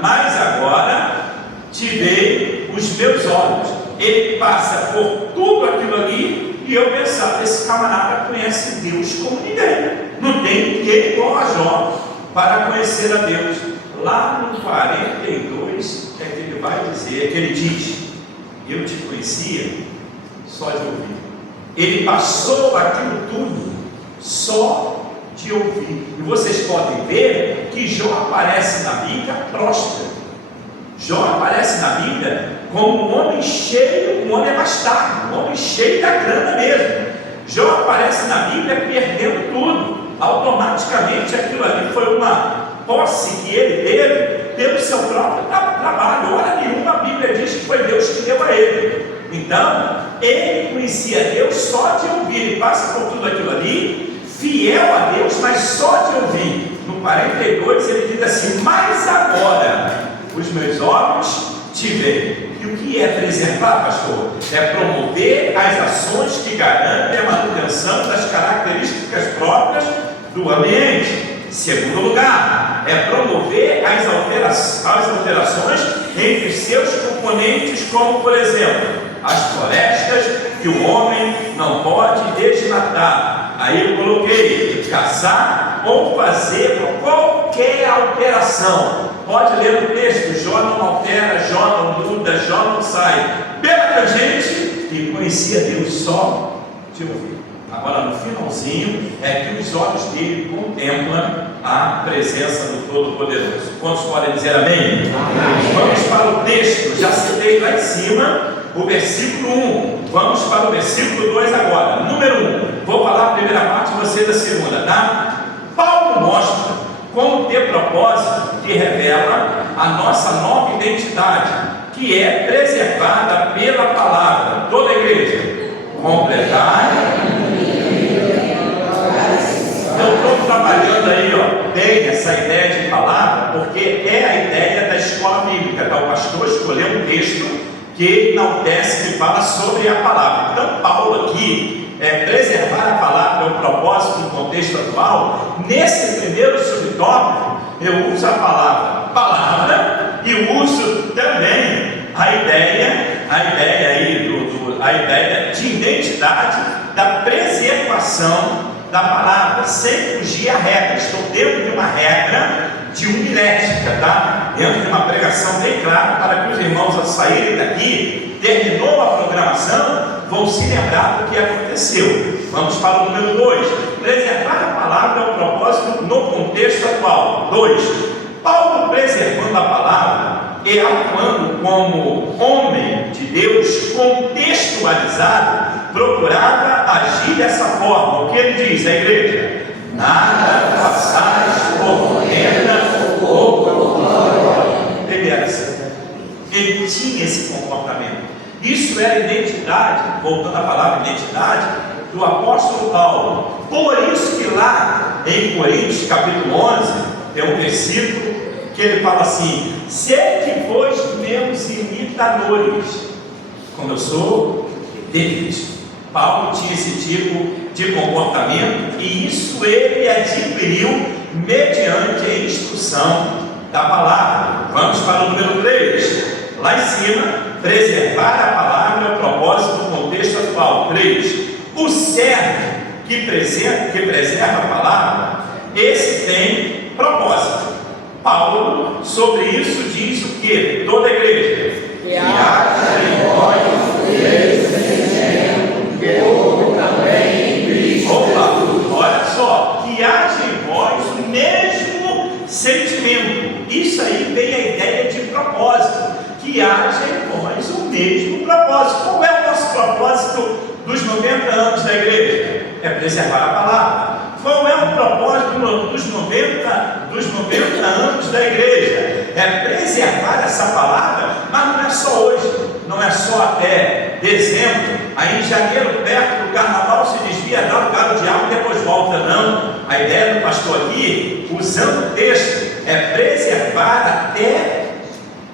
Mas agora te vê os meus olhos. Ele passa por tudo aquilo ali e eu pensava: esse camarada conhece Deus como ninguém. Não tem ninguém igual a Jó para conhecer a Deus. Lá no 42 é que ele vai dizer, é que ele diz: eu te conhecia só de ouvir, ele passou aquilo tudo só de ouvir. E vocês podem ver que Jó aparece na Bíblia próspero. Jó aparece na Bíblia como um homem cheio, um homem abastado, um homem cheio da grana mesmo. Jó aparece na Bíblia perdendo tudo. Automaticamente aquilo ali foi uma posse que ele teve pelo seu próprio trabalho. Hora nenhuma a Bíblia diz que foi Deus que deu a ele. Então, ele conhecia Deus só de ouvir. Ele passa por tudo aquilo ali, fiel a Deus, mas só de ouvir. No 42 ele diz assim: mas agora os meus olhos te veem. E o que é preservar, pastor? É promover as ações que garantem a manutenção das características próprias do ambiente. Segundo lugar, é promover as alterações entre seus componentes, como por exemplo, as florestas que o homem não pode desmatar. Aí eu coloquei caçar ou fazer qualquer alteração. Pode ler no texto: Jó não altera, Jó não muda, Jó não sai. Pela tangente, e conhecia Deus só de ouvir. Agora no finalzinho é que os olhos dele contemplam a presença do Todo-Poderoso. Quantos podem dizer amém? Amém? Vamos para o texto, já citei lá em cima o versículo 1. Vamos para o versículo 2 agora. Número 1. Vou falar a primeira parte e você da segunda, tá? Paulo mostra como ter propósito que revela a nossa nova identidade, que é preservada pela palavra. Toda a igreja completar. Eu estou trabalhando aí, bem essa ideia de palavra, porque é a ideia da escola bíblica. Tá? O pastor escolheu um texto que enaltece, que fala sobre a palavra. Então Paulo aqui preservar a palavra é um propósito no contexto atual. Nesse primeiro subtópico eu uso a palavra e uso também a ideia de identidade, da preservação da palavra, sem fugir à regra. Estou dentro de uma regra de homilética, tá? Dentro de uma pregação bem clara, para que os irmãos, ao saírem daqui, terminou a programação, vão se lembrar do que aconteceu. Vamos para o número 2. Preservar a palavra é um propósito no contexto atual. 2. Paulo, preservando a palavra e atuando como homem de Deus contextualizado, procurava agir dessa forma. O que ele diz à igreja? Nada façais por contenda ou por glória. Primeira, ele tinha esse comportamento. Isso era identidade, voltando à palavra identidade, do apóstolo Paulo. Por isso que lá em Coríntios capítulo 11 tem um versículo que ele fala assim: sede que vós meus imitadores, como eu sou de Cristo. Paulo tinha esse tipo de comportamento, e isso ele adquiriu mediante a instrução da palavra. Vamos para o número 3. Lá em cima, preservar a palavra é o propósito do contexto atual. 3. O servo que preserva a palavra, esse tem propósito. Paulo, sobre isso, diz o que? Toda a igreja. Que haja em vós que houve também em Cristo. Opa, olha só, que haja em vós o mesmo sentimento. Isso aí vem a ideia de propósito. Que haja em vós o mesmo propósito. Qual é o nosso propósito dos 90 anos da igreja? É preservar a palavra. Qual é o propósito dos 90 anos da igreja? É preservar essa palavra, mas não é só hoje, não é só até dezembro. Aí em janeiro, perto do carnaval, se desvia, dá lugar ao diabo e depois volta. Não. A ideia do pastor aqui, usando o texto, é preservar até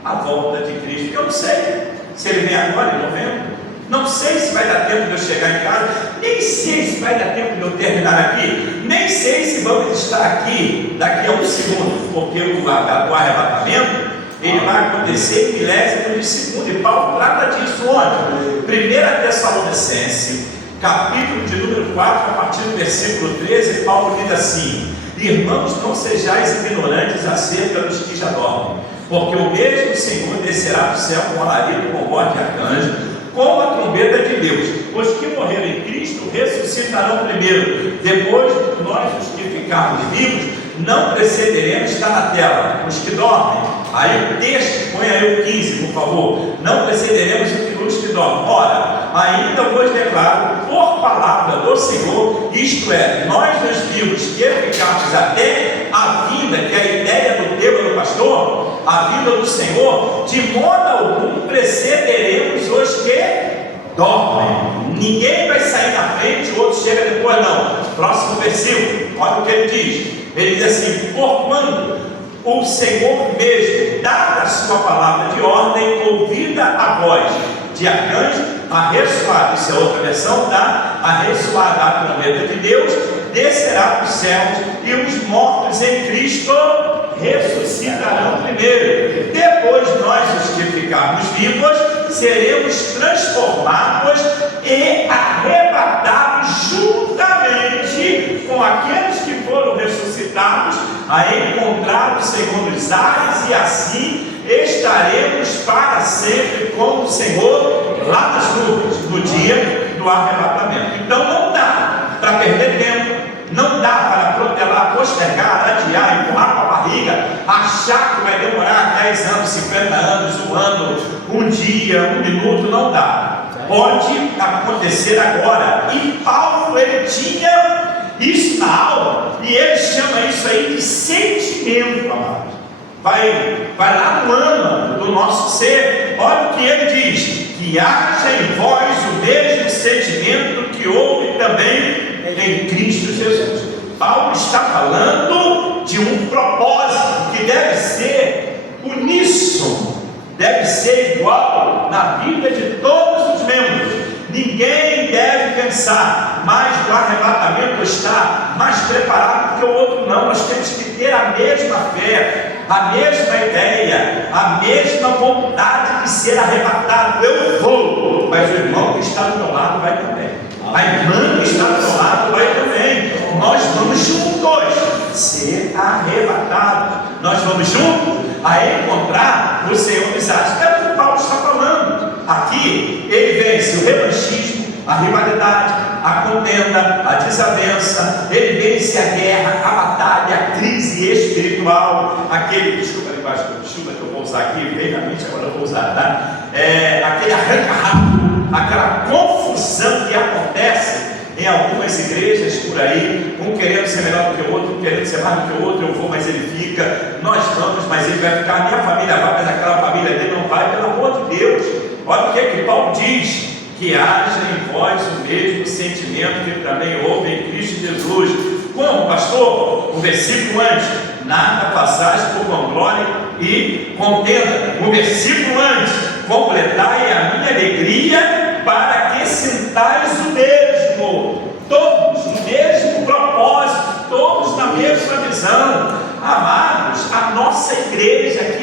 a volta de Cristo. Porque eu não sei se ele vem agora em novembro, não sei se vai dar tempo de eu chegar em casa, nem sei se vai dar tempo de eu terminar aqui, nem sei se vamos estar aqui daqui a um segundo, porque o arrebatamento ele vai acontecer em milésimos de segundo, e Paulo trata disso onde? 1 Tessalonicenses, capítulo de número 4, a partir do versículo 13, Paulo diz assim: irmãos, não sejais ignorantes acerca dos que já dormem, porque o mesmo Senhor descerá do céu com alarido, com voz de arcanjo, com a trombeta de Deus. os que morreram em Cristo ressuscitarão primeiro. Depois, nós, os que ficarmos vivos, não precederemos. Está na tela, os que dormem. Aí o texto, põe aí o 15, por favor. Não precederemos os que dormem. Ora, ainda vos declaro por palavra do Senhor, isto é, nós os vivos que ficarmos até a vinda, que é a ideia do tema do pastor, a vinda do Senhor, de modo algum precederemos os que dormem. Ninguém vai sair na frente, o outro chega depois, não. Próximo versículo, olha o que ele diz. Ele diz assim: porquanto o Senhor mesmo, dada a sua palavra de ordem, ouvida a voz de arcanjo, a ressoar, isso é outra versão, tá? A ressoar da trombeta de Deus, descerá dos céus, e os mortos em Cristo ressuscitarão primeiro. Depois nós, os que ficarmos vivos, seremos transformados e arrebatados juntamente com aqueles que foram ressuscitados, a encontrar o Senhor nos ares, e assim estaremos para sempre com o Senhor lá nas nuvens, no dia do arrebatamento. Então não dá para perder tempo, não dá para protelar, postergar, adiar, empurrar com a barriga, achar que vai demorar 10 anos, 50 anos, um ano, um dia, um minuto. Não dá. Pode acontecer agora. E Paulo, ele tinha isso na aula, e ele chama isso aí de sentimento, amados. Vai lá no âmago do nosso ser. Olha o que ele diz: que haja em vós o mesmo sentimento que houve também em Cristo Jesus. Paulo está falando de um propósito que deve ser uníssono, deve ser igual na vida de todos os membros. Ninguém deve pensar mais no arrebatamento, está mais preparado que o outro. Não, nós temos que ter a mesma fé, a mesma ideia, a mesma vontade de ser arrebatado. Eu vou, mas o irmão que está do meu lado vai também, a irmã que está do meu lado vai também. Nós vamos juntos ser arrebatados, nós vamos juntos a encontrar o Senhor nos ares. É o que Paulo está falando aqui. Ele vence o revanchismo, a rivalidade, a contenda, a desavença. Ele vence a guerra, a batalha, a crise espiritual, desculpa a linguagem que eu vou usar aqui, veio na mente, agora eu vou usar, tá? Aquele arranca-rabo, aquela confusão que acontece em algumas igrejas por aí, um querendo ser melhor do que o outro, um querendo ser mais do que o outro. Eu vou, mas ele fica, nós vamos, mas ele vai ficar, a minha família vai, mas aquela família dele não vai. Pelo amor de Deus, olha o que Paulo diz: que haja em vós o mesmo sentimento que também houve em Cristo Jesus. Como, pastor? O versículo antes: nada façais por vanglória e contenda. O versículo antes: completai a minha alegria, para que sintais o mesmo, todos no mesmo propósito, todos na mesma visão. Amados, a nossa igreja aqui,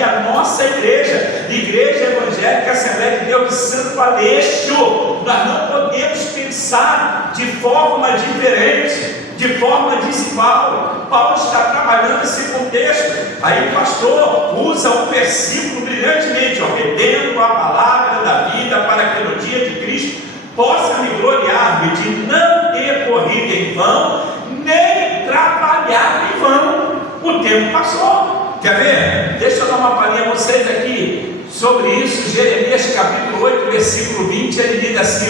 Igreja Evangélica Assembleia de Deus de Santo Aleixo, nós não podemos pensar de forma diferente, de forma desigual. Paulo está trabalhando esse contexto. Aí o pastor usa um versículo brilhantemente: retendo a palavra da vida, para que no dia de Cristo possa me gloriar-me de não ter corrido em vão, nem trabalhado em vão. O tempo passou. Quer ver? Deixa eu dar uma palhinha a vocês aqui sobre isso. Jeremias capítulo 8, versículo 20, ele diz assim: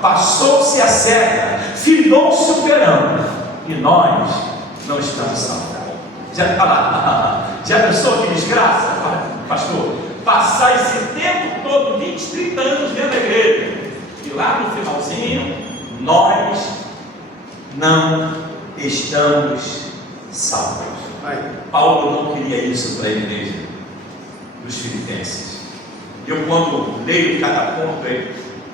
passou-se a seca, findou-se o verão, e nós não estamos salvos. Já está lá. Já pensou que desgraça, pastor? Passar esse tempo todo, 20, 30 anos dentro da igreja, e lá no finalzinho nós não estamos salvos. Paulo não queria isso para a igreja dos Filipenses. Eu, quando leio cada ponto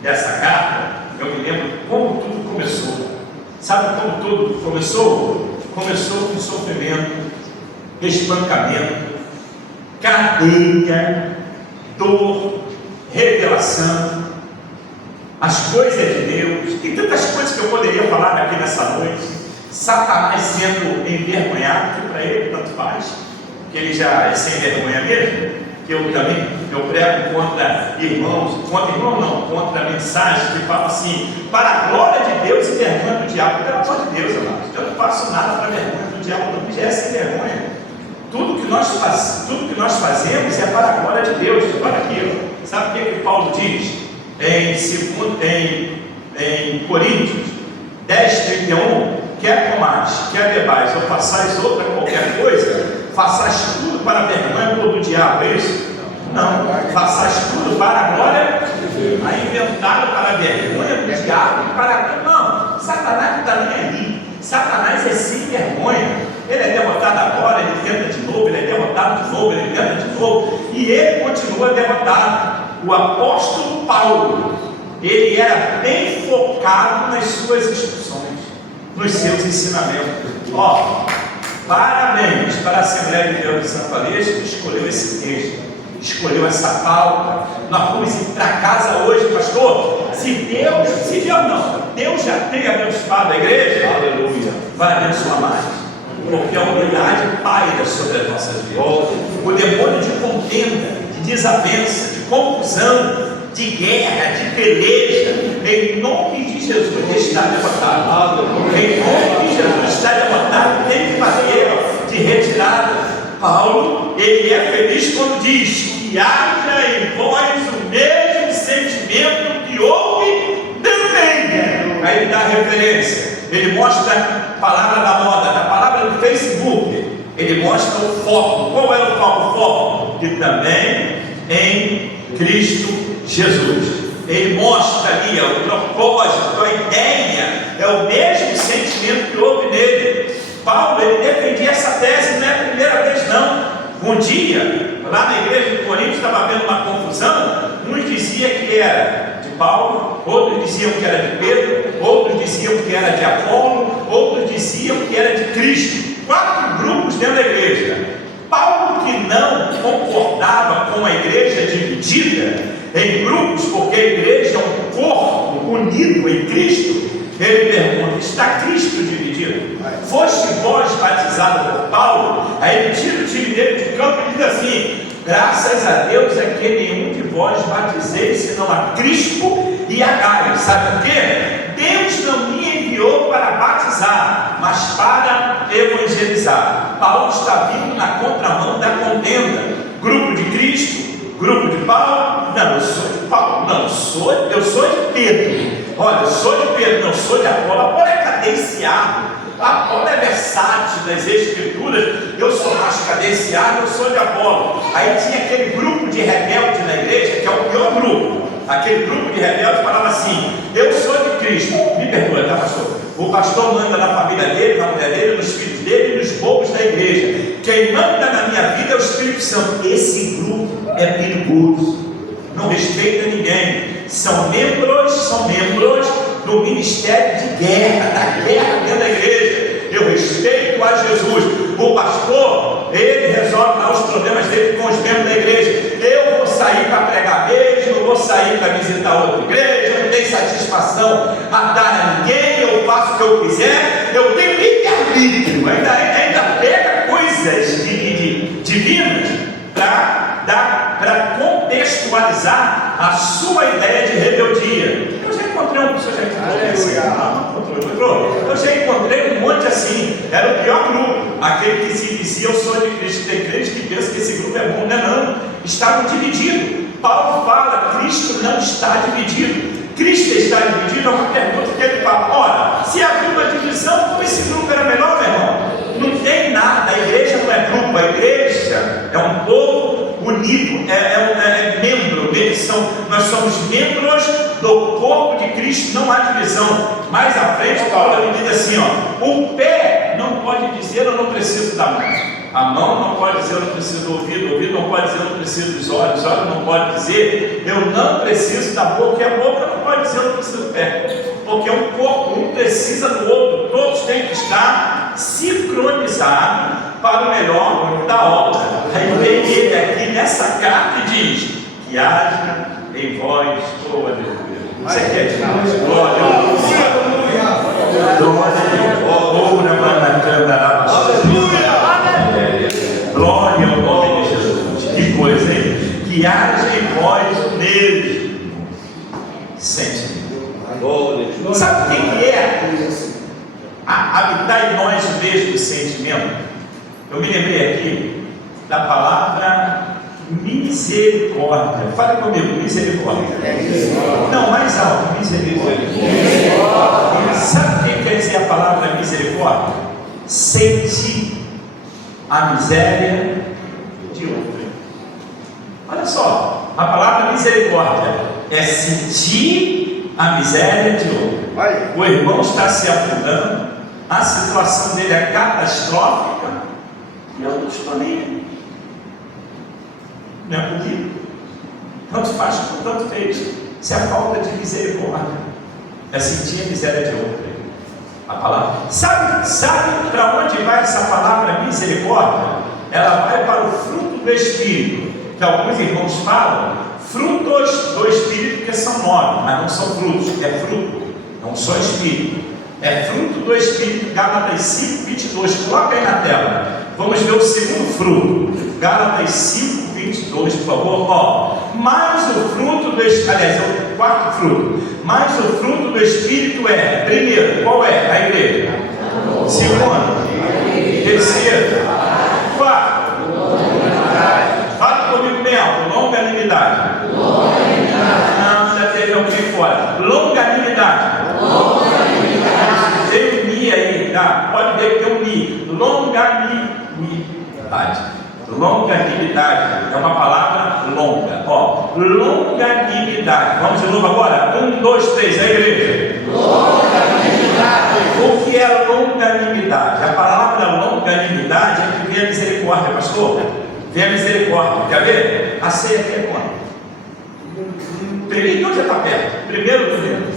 dessa carta, eu me lembro como tudo começou. Sabe como tudo começou? Começou com sofrimento, espancamento, cadeia, dor, revelação, as coisas de Deus. Tem tantas coisas que eu poderia falar aqui nessa noite. Satanás sendo envergonhado, que para ele tanto faz, que ele já é sem vergonha mesmo, que eu também prego contra irmãos, contra mensagens que falam assim, para a glória de Deus e vergonha do diabo. Pelo amor de Deus, amados, eu não faço nada para a vergonha do diabo, não me é sem vergonha. Tudo que nós fazemos é para a glória de Deus. Olha aqui, sabe o que Paulo diz em Coríntios 10:31? Quer comais, quer bebais, ou façais outra qualquer coisa, façais tudo para a vergonha do diabo, é isso? Não, façais tudo para a glória, inventado para a vergonha do diabo e para... Não, Satanás não está nem aí. Satanás é sem vergonha. Ele é derrotado agora, ele tenta de novo, ele é derrotado de novo, ele tenta de novo, e ele continua derrotado. O apóstolo Paulo, ele era bem focado nas suas instruções, nos seus ensinamentos. Parabéns para a Assembleia de Deus de Santo Aleixo, que escolheu esse texto, escolheu essa pauta. Nós vamos ir para casa hoje, pastor. Deus já tem abençoado a igreja, aleluia, vai abençoar mais, porque a unidade paira sobre as nossas vidas. O demônio de contenda, de desavença, de confusão, de guerra, de peleja, em nome de Jesus está derrotado. Em nome de Jesus está derrotado. Tem que fazer de retirada. Paulo, ele é feliz quando diz que haja em vós o mesmo sentimento que houve também. Aí ele dá a referência, ele mostra a palavra da moda, a palavra do Facebook, ele mostra o foco. Qual é o foco? O foco que também em Cristo Jesus. Ele mostra ali o propósito, a ideia, é o mesmo sentimento que houve nele. Paulo, ele defendia essa tese, não é a primeira vez não. Um dia, lá na igreja de Corinto, estava havendo uma confusão. Uns diziam que era de Paulo, outros diziam que era de Pedro, outros diziam que era de Apolo, outros diziam que era de Cristo. 4 grupos dentro da igreja. Paulo, que não concordava com a igreja dividida em grupos, porque a igreja é um corpo unido em Cristo, ele pergunta: está Cristo dividido? Foste vós batizado por Paulo? Aí ele tira o time dele de campo e diz assim: graças a Deus é que nenhum de vós batizei, senão a Crispo e a Gaio. Sabe por quê? Deus não me enviou para batizar, mas para evangelizar. Paulo está vindo na contramão da contenda. Grupo de Cristo, grupo de Paulo. Não, eu sou de Paulo. Não, eu sou de Pedro. Olha, eu sou de Pedro, não sou de Apolo. Apolo é cadenciado. Apolo é versátil das escrituras. Eu sou mais cadenciado, eu sou de Apolo. Aí tinha aquele grupo de rebeldes na igreja, que é o pior grupo. Aquele grupo de rebeldes falava assim: eu sou de Cristo. Me perdoa, tá, pastor? O pastor manda na família dele, na mulher dele, nos filhos dele e nos bobos da igreja. Quem manda na minha vida é o Espírito Santo. Esse grupo é perigoso, não respeita ninguém. São membros do ministério de guerra, da guerra dentro da igreja. Eu respeito a Jesus. O pastor, ele resolve lá os problemas dele com os membros da igreja. Eu vou sair para pregar mesmo, eu vou sair para visitar outra igreja, não tenho satisfação a dar a ninguém, eu faço o que eu quiser, eu tenho livre-arbítrio. Ainda pega coisas divinas para contextualizar a sua ideia de rebeldia. Eu já encontrei um pessoal, eu já encontrei um monte assim. Era o pior grupo, aquele que se dizia eu sou de Cristo. Tem crente que pensa que esse grupo é bom, não. Estavam divididos. Paulo fala: Cristo não está dividido. Cristo está dividido. É uma pergunta que ele fala: ora, se havia uma divisão, como esse grupo era melhor, meu irmão? Não tem nada. A igreja não é grupo, a igreja é um povo unido, é membro. Nós somos membros do corpo de Cristo, não há divisão. Mais à frente, Paulo diz assim: o pé não pode dizer eu não preciso da mão, a mão não pode dizer eu não preciso do ouvido, o ouvido não pode dizer eu não preciso dos olhos, o olho não pode dizer eu não preciso da boca, e a boca não pode dizer eu não preciso do pé, porque um corpo, um precisa do outro, todos têm que estar sincronizados para o melhor da obra. Aí vem ele aqui nessa carta e diz: que haja em vós, oh aleluia. Você quer de nós? Glória a Deus. Glória ao nome de Jesus. Que coisa, hein? sentimento. Sabe o que é habitar em nós o mesmo sentimento? Eu me lembrei aqui da palavra misericórdia. Fale comigo, misericórdia. Não, mais alto, misericórdia. Sabe o que quer dizer a palavra misericórdia? Sentir a miséria de outro. Olha só, a palavra misericórdia é sentir a miséria de outro. O irmão está se afundando, a situação dele é catastrófica e eu não estou nem aí. Não é comigo. Tanto faz como tanto fez. Isso é a falta de misericórdia. É sentir a miséria de outro. A palavra. Sabe para onde vai essa palavra misericórdia? Ela vai para o fruto do Espírito, que alguns irmãos falam, frutos do Espírito, porque são 9, mas não são frutos, é fruto, não só Espírito, é fruto do Espírito. Gálatas 5, 22, coloca aí na tela, vamos ver o segundo fruto, Gálatas 5, 22, por favor. Mas o fruto do Espírito, aliás, é o quarto fruto, mas o fruto do Espírito é, primeiro, qual é? A igreja. Segundo, terceiro, quarto. Fala comigo bem alto, longanimidade. Não, já teve alguém fora. Longanimidade. Tem um ni aí, tá? Pode ver que tem um ni. Longanimidade. Longanimidade é uma palavra longa. Longanimidade. Vamos de novo agora? 1, 2, 3, a igreja. Longanimidade. O que é longanimidade? A palavra longanimidade é que vem a misericórdia, pastor. Vem a misericórdia. Quer ver? A ceia aqui é quando? Então já está perto. Primeiro do mês.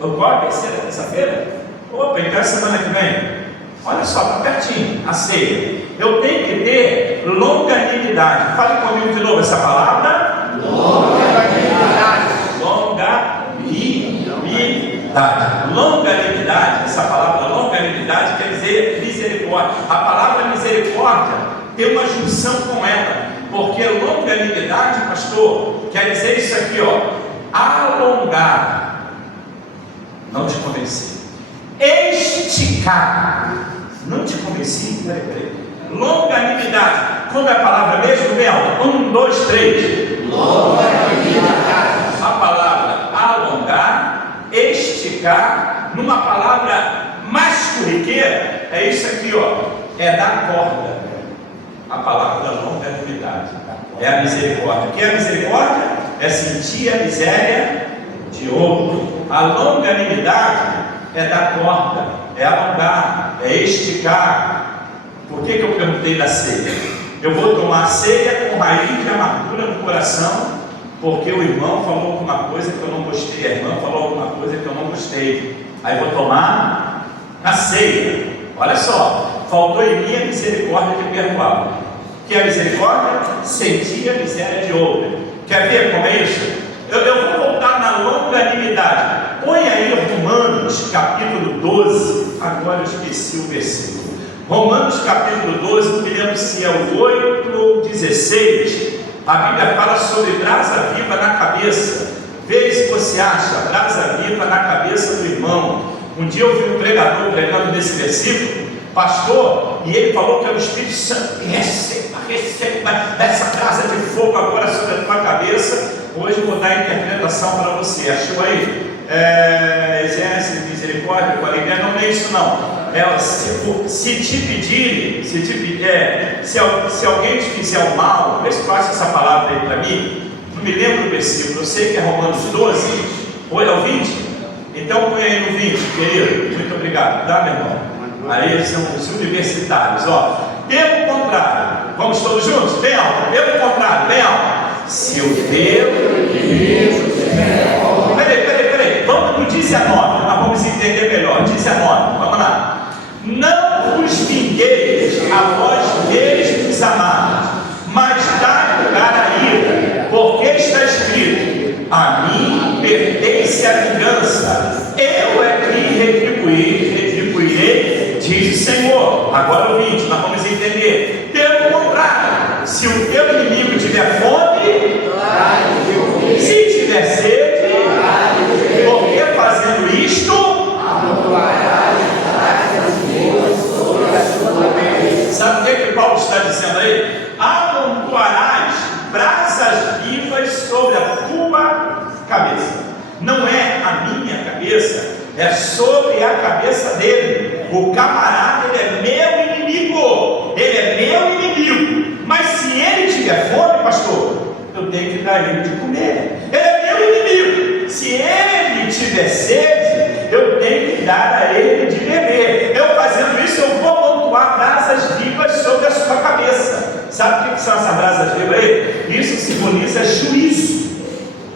Qual é a ceia terça-feira? Opa, então é semana que vem. Olha só, está pertinho. A ceia. Eu tenho que ter longanimidade. Fale comigo de novo essa palavra. Longanimidade. Longanimidade. Longanimidade, essa palavra longanimidade quer dizer misericórdia. A palavra misericórdia tem uma junção com ela, porque longanimidade, pastor, quer dizer isso aqui, alongar, não te convenci. Esticar, não te convenci. Peraí. Longanimidade, como é a palavra mesmo, Mel? 1, 2, 3. Longanimidade. A palavra alongar, esticar, numa palavra mais corriqueira, é isso aqui, é dar corda. A palavra da longanimidade é a misericórdia. O que é a misericórdia? É sentir a miséria de outro. A longanimidade é dar corda, é alongar, é esticar. Por que eu perguntei da ceia? Eu vou tomar ceia com raiz de amargura no coração, porque o irmão falou alguma coisa que eu não gostei, a irmã falou alguma coisa que eu não gostei. Aí vou tomar a ceia. Olha só, faltou em mim a misericórdia de perdoar. Que é a misericórdia? Sentir a miséria de outro. Quer ver como é isso? Eu vou voltar na longanimidade. Põe aí Romanos capítulo 12. Agora eu esqueci o versículo. Romanos capítulo 12, não me lembro se é o 8 ou 16. A Bíblia fala sobre brasa viva na cabeça. Vê se você acha brasa viva na cabeça do irmão. Um dia eu vi um pregador pregando nesse versículo, pastor, e ele falou que é o Espírito Santo. Receba essa brasa de fogo agora sobre a tua cabeça. Hoje eu vou dar a interpretação para você. Achou aí? Exército de misericórdia com alegria. Não é isso não. Se te pedirem, se alguém te fizer o mal, vê se tu acha essa palavra aí para mim. Não me lembro do versículo, eu sei que é Romanos 12, ou é o 20? Então põe aí no 20, querido. Muito obrigado, tá, meu irmão? Aí eles são os universitários, Pelo contrário, vamos todos juntos? Bem alto, pelo contrário, bem alto. Se o teu inimigo tiver. Peraí, vamos no 19, nós vamos entender melhor. 19, vamos lá. Não vos vingueis a vós mesmos, amados, mas dai lugar à ira, porque está escrito: a mim pertence a vingança, eu é que retribuirei, diz o Senhor. Agora o 20, nós vamos entender. Pelo contrário, se o teu inimigo tiver fome, se tiver sede, cabeça, é sobre a cabeça dele. O camarada, ele é meu inimigo, ele é meu inimigo, mas se ele tiver fome, pastor, eu tenho que dar ele de comer. Ele é meu inimigo, se ele tiver sede, eu tenho que dar a ele de beber. Eu fazendo isso, eu vou pontuar brasas vivas sobre a sua cabeça. Sabe o que são essas brasas vivas aí? Isso simboliza juízo.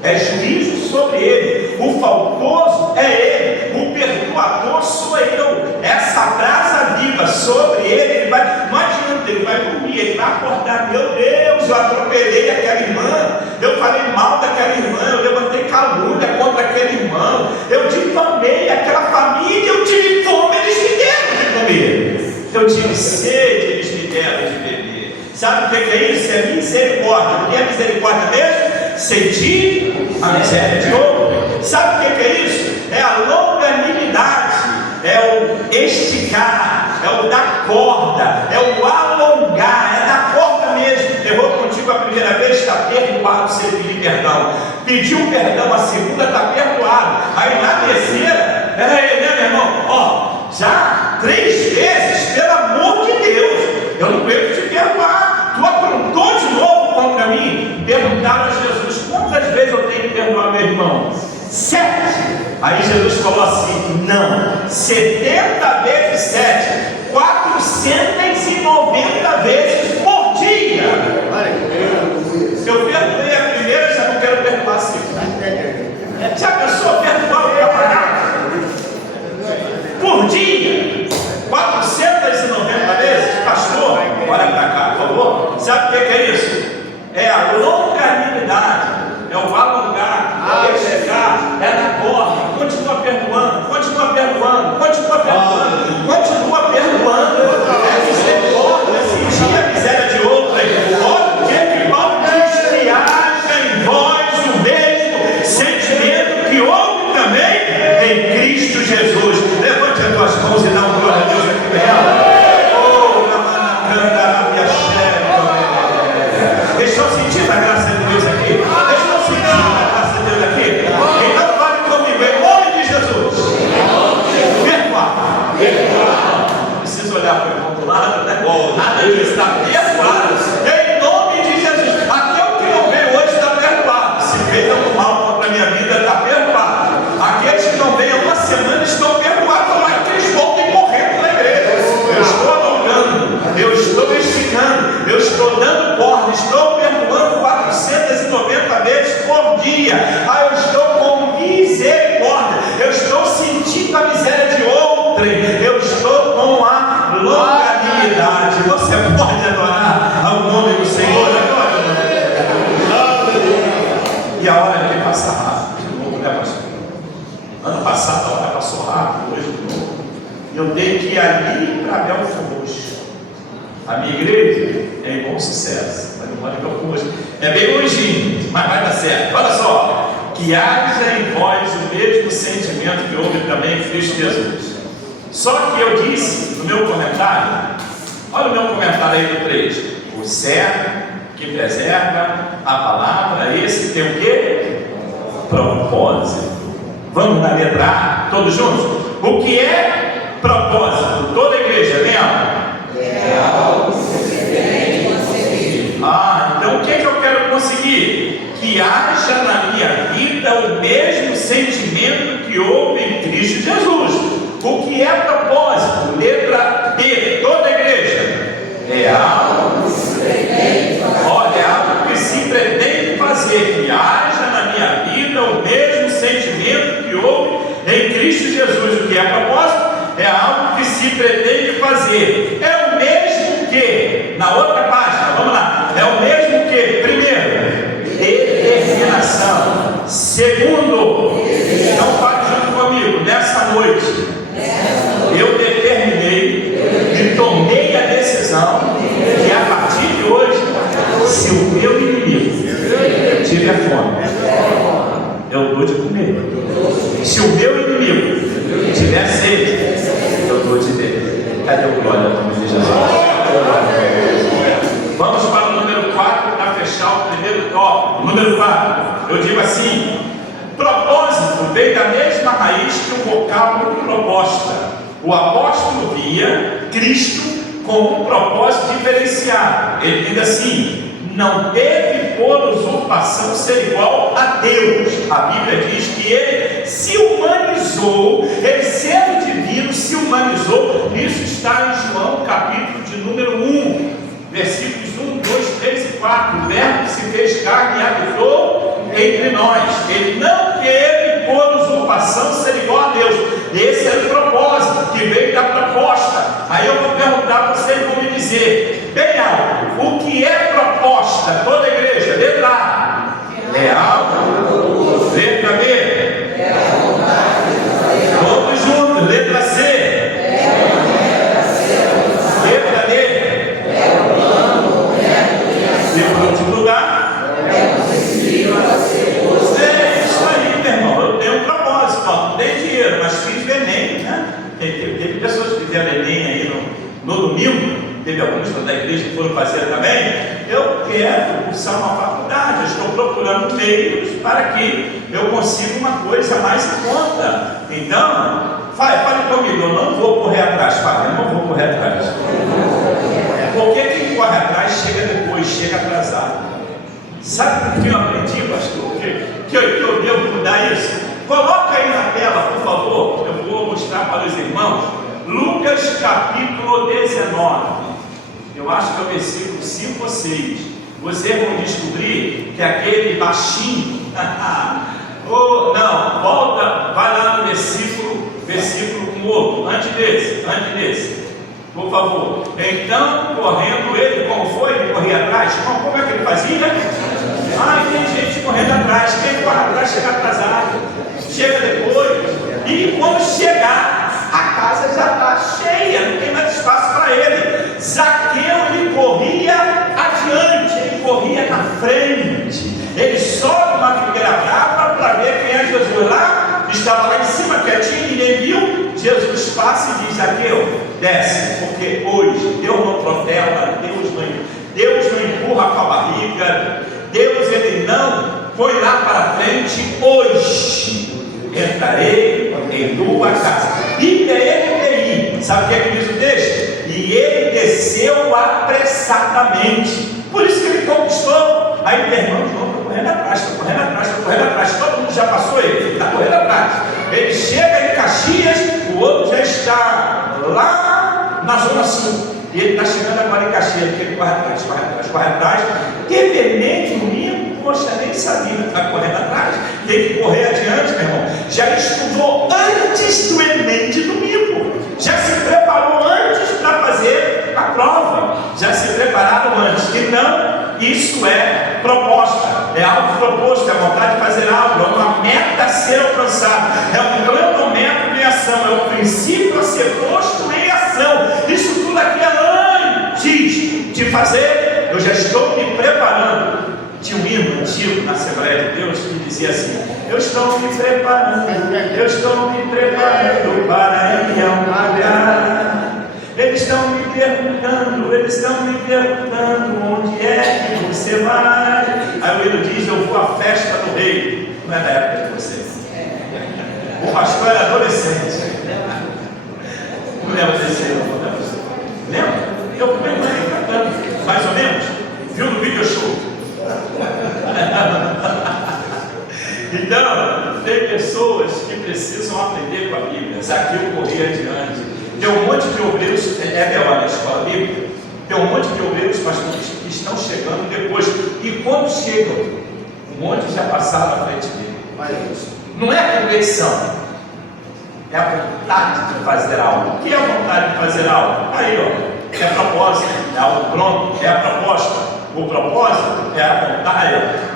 É juízo sobre ele. O faltoso é ele, o perdoador sou eu. Essa brasa viva sobre ele, não adianta, ele vai dormir, ele vai acordar. Meu Deus, eu atropelei aquela irmã, eu falei mal daquela irmã, eu levantei calúnia contra aquele irmão, eu difamei aquela família, eu tive fome, eles me deram de comer, eu tive sede, eles me deram de beber. Sabe o que é isso? É misericórdia. O que é misericórdia mesmo? Sentir a miséria de outro. Sabe o que é isso? É a longanimidade, é o esticar, é o dar corda, é o alongar, é dar corda mesmo. Errou contigo a primeira vez, está perdoado se ele pedir perdão. Pediu perdão a segunda, está perdoado. Aí na terceira, peraí, né, meu irmão? Ó, já 3 vezes, pelo amor de Deus, eu não aguento te perdoar. Tu aprontou de novo contra mim. Perguntaram a Jesus: quantas vezes eu tenho que perdoar meu irmão? 7. Aí Jesus falou assim: não, 70 vezes 7, 490 vezes por dia. Eu perdoei a primeira, já não quero perdoar a segunda. Já pensou perdoar o camarada por dia? 490 vezes? Pastor, olha para cá, por favor. Sabe o que é isso? É a longanimidade, é o alongar, é o chegar, é a corda. Continua perdoando, continua perdoando, continua perdoando, continua perdoando. É misericórdia, é sentir a miséria de outro. Olha o que Paulo diz: que haja em vós o mesmo sentimento que houve também em Cristo Jesus. Levante as tuas mãos e dá um glória a Deus aqui para ela. Estão sentindo a graça de Deus aqui? Estão sentindo a graça de Deus aqui? Então fale comigo, em nome de Jesus. Perdoar. Não precisa olhar para o outro lado, né? Nada disso, está perdoado. Em nome de Jesus. Até o que não veio hoje está perdoado. Se fez algum mal contra a minha vida, está perdoado. Aqueles que não veem há uma semana estão perdoados. Mas que eles voltem correndo na igreja. Eu estou alongando, eu estou esticando, eu estou dando corda, estou perdoando 490 vezes por dia. Ah, eu estou com misericórdia, eu estou sentindo a miséria de outrem, eu estou com a longanimidade. Você pode adorar ao nome do Senhor agora? E a hora que passa rápido de novo, né, pastor? Ano passado a hora passou rápido, hoje de novo. Eu tenho que ir ali para Belfort Roxo. A minha igreja é em Bom Sucesso, mas não mora em Belfort Roxo. É bem longinho, mas vai dar certo. Olha só: que haja em vós o mesmo sentimento que houve também em Cristo Jesus. Só que eu disse no meu comentário, olha o meu comentário aí do 3: o servo que preserva a palavra, esse tem o quê? Propósito. Vamos na letra A, todos juntos? O que é propósito? Toda a igreja, lembra? Então o que é que eu quero conseguir? Que haja na minha vida o mesmo sentimento que houve em Cristo Jesus. O que é propósito? Letra B, toda a igreja. É algo que se pretende fazer. Olha, é algo que se pretende fazer. Que haja na minha vida o mesmo sentimento que houve em Cristo Jesus. O que é propósito? É algo que se pretende fazer. É o mesmo que, na outra página, vamos lá, é o mesmo que, primeiro, determinação. Segundo, então fale junto comigo, nessa noite, eu determinei e tomei a decisão que a partir de hoje, se o meu inimigo tiver fome, eu dou de comer. Se o meu inimigo tiver sede, eu dou de beber. Cadê o glória ao nome de Jesus? Vamos para o número 4 para fechar o primeiro tópico. Número 4, eu digo assim: propósito vem da mesma raiz que focar uma proposta. O apóstolo via Cristo com um propósito diferenciado. Ele diz assim: não teve por usurpação ser igual a Deus. A Bíblia diz que ele se humanizou, ele sendo divino, se humanizou. Isso está em João, capítulo de número 1, versículos 1, 2, 3 e 4. O verbo se fez carne e habitou entre nós. Ele não teve por usurpação ser igual a Deus. Esse é o propósito que veio da proposta. Aí eu vou perguntar para vocês e vão me dizer bem alto: o que é proposta? Toda a igreja, letra A, leal. Letra B, todos juntos. Letra C, letra D, e por último lugar, isso aí, meu irmão. Eu tenho um propósito, não tem dinheiro, mas fiz Enem, né? Teve pessoas que fizeram Enem aí no domingo. Teve alguns da igreja que foram fazer também. Eu quero cursar uma faculdade, eu estou procurando meios para que eu consiga uma coisa mais em conta. Então, fale comigo, eu não vou correr atrás. Fale, eu não vou correr atrás. Porque quem corre atrás chega depois, chega atrasado. Sabe o que eu aprendi, pastor? Que eu devo mudar isso? Coloca aí na tela, por favor. Eu vou mostrar para os irmãos Lucas capítulo 19. Eu acho que é o versículo 5 ou 6. Vocês vão descobrir que aquele baixinho não, volta, vai lá no versículo com outro, antes desse, por favor. Então, correndo ele, como foi? Ele corria atrás? Como é que ele fazia? Tem gente correndo atrás. Quem corre atrás chega atrasado, chega depois, e quando chegar, a casa já está cheia, não tem mais espaço para ele. Zaqueu, ele corria adiante, ele corria na frente. Ele sobe uma figueira brava para ver quem é Jesus. Lá, estava lá em cima quietinho, ninguém viu. Jesus passa e diz: Zaqueu, desce, porque hoje Deus não protela, Deus não empurra com a barriga, Deus ele não foi lá para frente. Hoje entrarei em tua casa. Bíblia NTI, sabe o que é que diz o texto? E ele desceu apressadamente. Por isso que ele conquistou. Aí o irmão João está correndo atrás. Todo mundo já passou ele está correndo atrás. Ele chega em Caxias, o outro já está lá na Zona Sul. E ele está chegando agora em Caxias, porque ele corre atrás. Teve Enem domingo, poxa, nem sabia, está correndo atrás. Tem que correr adiante, meu irmão. Já estudou antes do Enem de domingo. Já se preparou antes para fazer a prova. Já se prepararam antes. Então, isso é proposta. É algo proposto, é vontade de fazer algo. É uma meta a ser alcançada. É um plano, método em ação. É um princípio a ser posto em ação. Isso tudo aqui é antes de fazer. Eu já estou me preparando. Tinha um hino antigo na Assembleia de Deus que dizia assim: eu estou me preparando para ir a um lugar. Eles estão me perguntando onde é que você vai. Aí o hino diz: eu vou à festa do rei. Não é da época de vocês. O pastor era adolescente. Não lembra desse hino? Lembra? Eu comecei cantando, mais ou menos. Viu no video show? Então, tem pessoas que precisam aprender com a Bíblia. Zaqueu corria adiante. Tem um monte de obreiros, lá na escola bíblica, tem um monte de obreiros pastores que estão chegando depois. E quando chegam, um monte já passaram à frente dele. Não é competição, é a vontade de fazer algo. O que é a vontade de fazer algo? Aí, ó. É propósito, é algo pronto, é a proposta. O propósito é a vontade.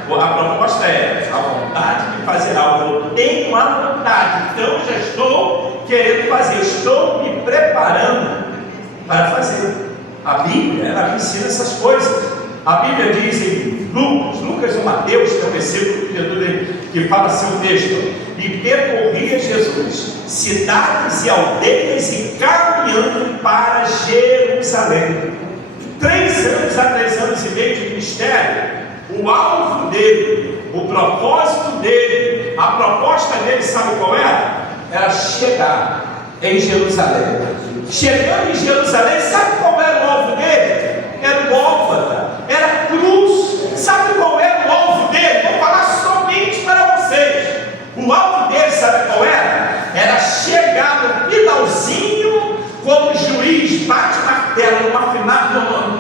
A proposta é a vontade de fazer algo. Eu tenho a vontade, então já estou querendo fazer, estou me preparando para fazer. A Bíblia, ela me ensina essas coisas. A Bíblia diz em Lucas ou Mateus, que é um versículo que fala assim o texto: e percorria Jesus cidades e aldeias e caminhando para Jerusalém. 3 anos a 3 anos e meio de ministério. O alvo dele, o propósito dele, a proposta dele, sabe qual é? era chegar em Jerusalém. Chegando em Jerusalém, sabe qual era o alvo dele? Era o Gólgota, era a cruz. Sabe qual era o alvo dele? Vou falar somente para vocês. O alvo dele, sabe qual era? Era chegar no finalzinho, quando o juiz bate o martelo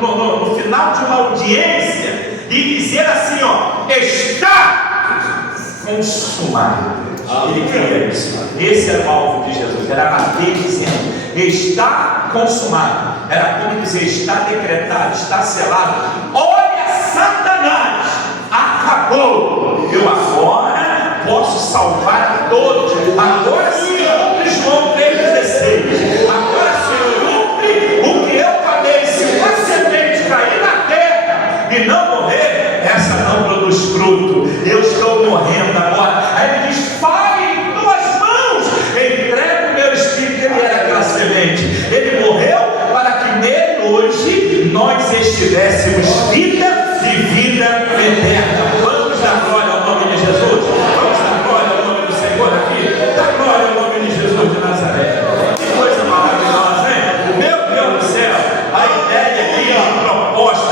no final de uma audiência e dizer assim, ó, está consumado. Ele queria isso. Esse era o alvo de Jesus. Era bater dizendo, está consumado. Era como dizer, está decretado, está selado. Olha, Satanás, acabou. Eu agora posso salvar a todos. Agora sim, João 3,16. Agora se cumpre o que eu falei. Se uma semente cair na terra e não morrer, essa não produz fruto. Eu estou morrendo agora. Aí ele diz, Pai, em tuas mãos entrego o meu espírito. Ele era aquela semente. Ele morreu para que nele hoje nós estivéssemos vida e vida eterna. Vamos dar glória ao nome de Jesus. Vamos dar glória ao nome do Senhor aqui. Dá glória ao nome de Jesus de Nazaré. Que coisa maravilhosa, hein? Meu Deus do céu. A ideia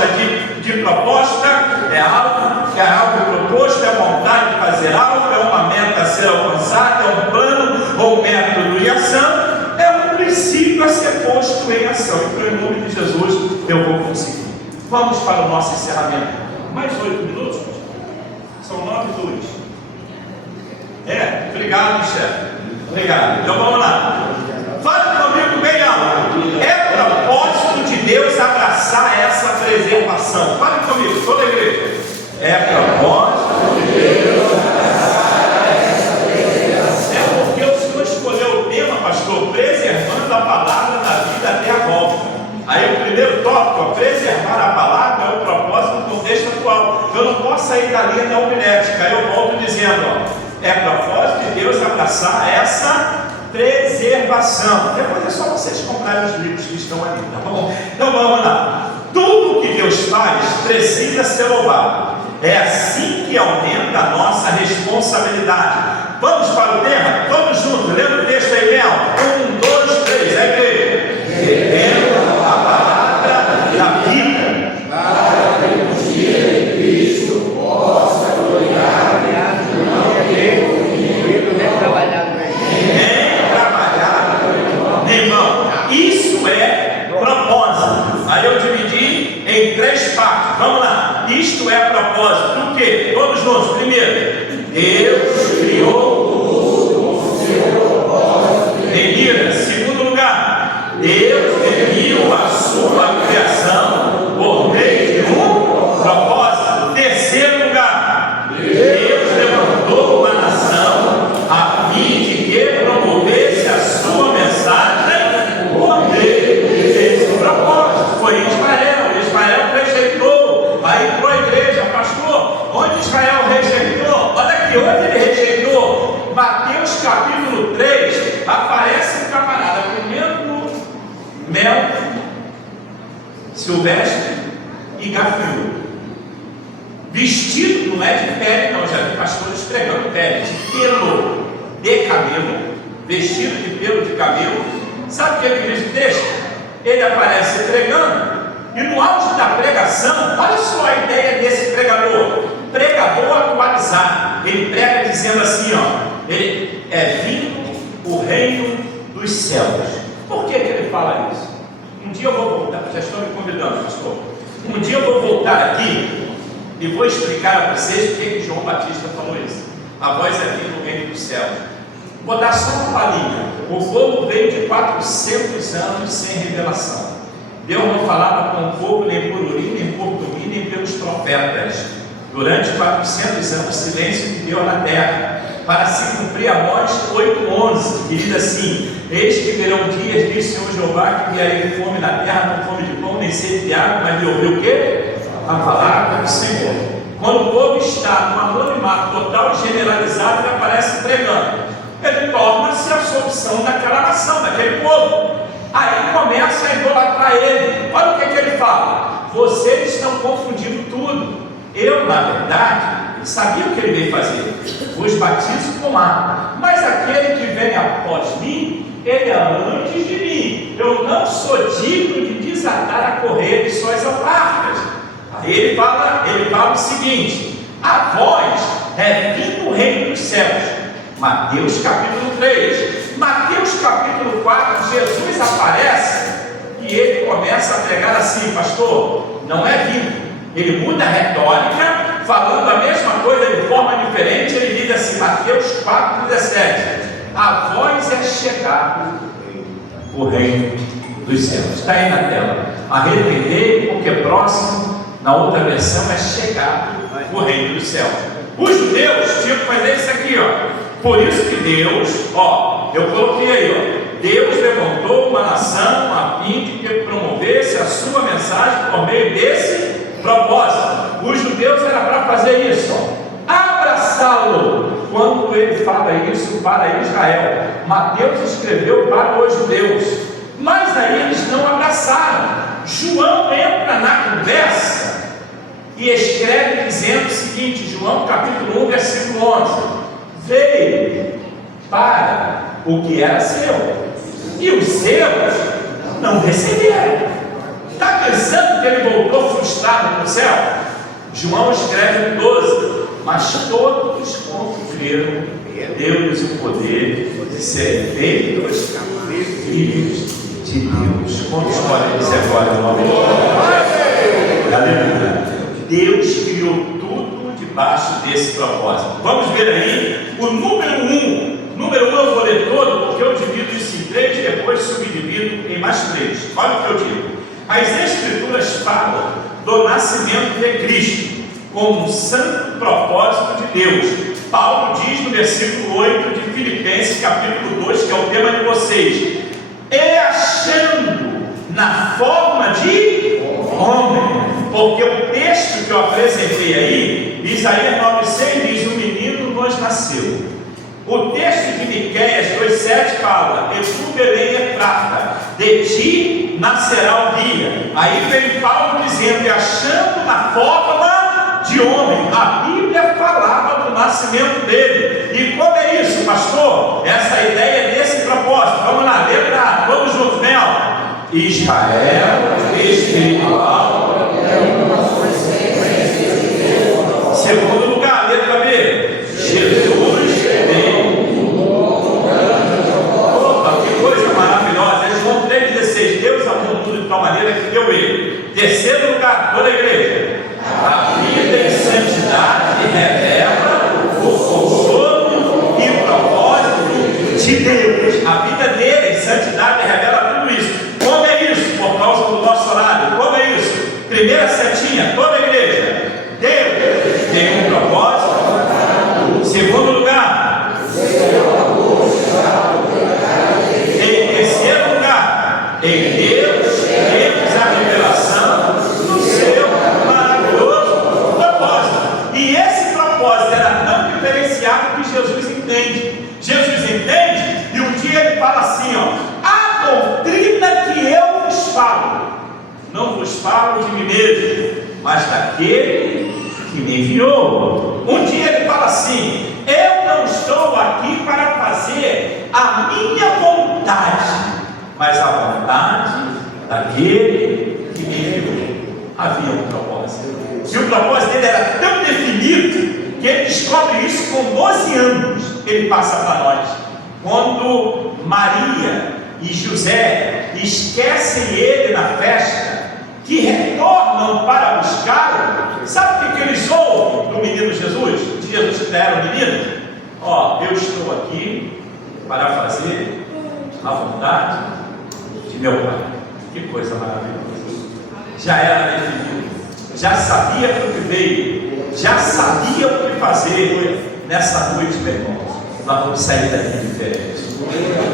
aqui, de proposta é algo proposto, é vontade de fazer algo, é uma meta a ser alcançada, é um plano ou método de ação, é um princípio a ser posto em ação. Então, em nome de Jesus, eu vou conseguir. Vamos para o nosso encerramento. Mais 8 minutos? São 9:02. Obrigado, chefe. Obrigado. Então vamos lá. Fale comigo bem alto. É propósito de Deus abraçar essa preservação. Fale comigo, toda a igreja. É propósito de Deus abraçar essa preservação. É porque o Senhor escolheu o tema, pastor, preservando a palavra da vida até a volta. Aí o primeiro tópico, preservar a palavra, é o propósito do contexto atual. Eu não posso sair da linha da homilética. Aí eu volto dizendo, é propósito de Deus abraçar essa preservação. Depois é só vocês comprarem os livros que estão ali, tá bom? Então vamos lá. Tudo que Deus faz precisa ser louvado. É assim que aumenta a nossa responsabilidade. Vamos para o tema? Vamos juntos, lendo o texto aí, Mel. 1, 2, 3, é igreja. Retendo a palavra da vida, para que no dia de Cristo possa gloriar e não ter comigo nem trabalhar nem mão. Isso é propósito. Aí eu dividi em 3 partes. Vamos lá. Isto é propósito. Por quê? Vamos juntos. Primeiro, Deus criou o seu propósito. Mentira. Segundo lugar, Deus definiu a sua criação por meio de um propósito. Terceiro lugar, Deus levantou uma nação a fim de que promovesse a sua mensagem por meio desse propósito. Foi Israel. Israel rejeitou. Aí entrou a igreja, pastor. Onde Israel rejeitou? Olha aqui, onde ele rejeitou. Mateus capítulo 3, aparece um camarada comendo mel, silvestre e gafanhoto, vestido, não é de pele não, já vi pastores pregando pele, de pelo de camelo, vestido de pelo de camelo. Sabe o que ele diz o texto? Ele aparece pregando, e no auge da pregação, olha só a ideia desse pregador atualizado. Ele prega dizendo assim, ó, ele é vindo o reino dos céus. Por que ele fala isso? Um dia eu vou voltar, já estou me convidando, pastor. Um dia eu vou voltar aqui e vou explicar a vocês por que João Batista falou isso. A voz é vinda do reino dos céus. Vou dar só uma palhinha. O povo veio de 400 anos sem revelação. Deus não falava com o povo nem por Urim, nem por Tumim, nem pelos profetas. Durante 400 anos, silêncio de Deus na terra, para se cumprir Amós 8:11, que diz assim: eis que virão dias, diz o Senhor Jeová, que viarei fome na terra, não fome de pão, nem sede de água, mas de ouvir o quê? A palavra do Senhor. Quando o povo está num anonimato total e generalizado, ele aparece pregando. Ele torna-se a solução daquela nação, daquele povo. Aí começa a idolatrar ele. Olha o que ele fala: vocês estão confundindo tudo. Eu, na verdade, sabia o que ele veio fazer: vos batizo com água, mas aquele que vem após após mim, ele é antes de mim. Eu não sou digno de desatar a correia de suas alparcas. Aí ele fala o seguinte: a vós é vindo o reino dos céus. Mateus capítulo 3. Mateus capítulo 4, Jesus aparece e ele começa a pregar assim: pastor, não é vindo. Ele muda a retórica, falando a mesma coisa de forma diferente. Ele diz assim, Mateus 4,17: a vós é chegado o reino dos céus. Está aí na tela. Arrependei, porque próximo, na outra versão, é chegado o reino dos céus. Os judeus tinham que fazer isso aqui, ó. Por isso que Deus, ó, eu coloquei aí, ó, Deus levantou uma nação a fim de que promovesse a sua mensagem por meio desse propósito. Os judeus era para fazer isso, ó, abraçá-lo. Quando ele fala isso para Israel, Mateus escreveu para os judeus, mas aí eles não abraçaram. João entra na conversa e escreve dizendo o seguinte, João capítulo 1, versículo 11: veio para o que era seu, e os seus não receberam. Está pensando que ele voltou frustrado para o céu? João escreve no 12: mas todos confiram, deu-lhes o poder de serem feitos filhos de Deus. Quantos podem dizer agora o nome de Deus? Aleluia. Deus criou tudo debaixo desse propósito. Vamos ver aí o número 1. Número 1 eu vou ler todo, porque eu divido isso em 3 e depois subdivido em mais 3. Olha o que eu digo. As Escrituras falam do nascimento de Cristo como um santo propósito de Deus. Paulo diz no versículo 8 de Filipenses capítulo 2, que é o tema de vocês: e achando na forma de homem. Porque o texto que eu apresentei aí, Isaías 9,6 diz: o menino nos nasceu. O texto de Miqueias 2,7 fala: e tu, Belém, Efrata, de ti nascerá o dia. Aí vem Paulo dizendo: e achando na forma de homem. A Bíblia falava do nascimento dele. E como é isso, pastor? Essa ideia desse propósito. Vamos lá, letra A, vamos juntos, Mel. Israel espiritual. Segundo lugar, letra B, Jesus veio. Opa, que coisa maravilhosa. João 3,16: Deus amou o mundo de tal maneira que deu ele. Terceiro lugar, toda a igreja: a vida em santidade revela o consolo e o propósito de Deus. A vida dele em santidade revela tudo isso. Como é isso? Por causa do nosso horário. Como é isso? Primeira setinha, toda a igreja: Deus tem um propósito. Segundo lugar, em terceiro lugar, em Deus temos a revelação do seu maravilhoso propósito. E esse propósito era tão diferenciado que Jesus entende. Jesus entende e um dia ele fala assim, ó: a doutrina que eu vos falo, não vos falo de mim mesmo, mas daquele que me enviou. Um dia ele fala assim: eu não estou aqui para fazer a minha vontade, mas a vontade daquele que me enviou. Havia um propósito. E o propósito dele era tão definido que ele descobre isso com 12 anos. Ele passa para nós. Quando Maria e José esquecem ele na festa, que retornam para buscá-lo, sabe o que eles ouvem do menino Jesus? De Jesus que era o menino? Ó, eu estou aqui para fazer a vontade de meu Pai. Que coisa maravilhosa. Já era definido, já sabia para o que veio, já sabia o que fazer. Nessa noite, meu irmão, nós vamos sair daqui diferente.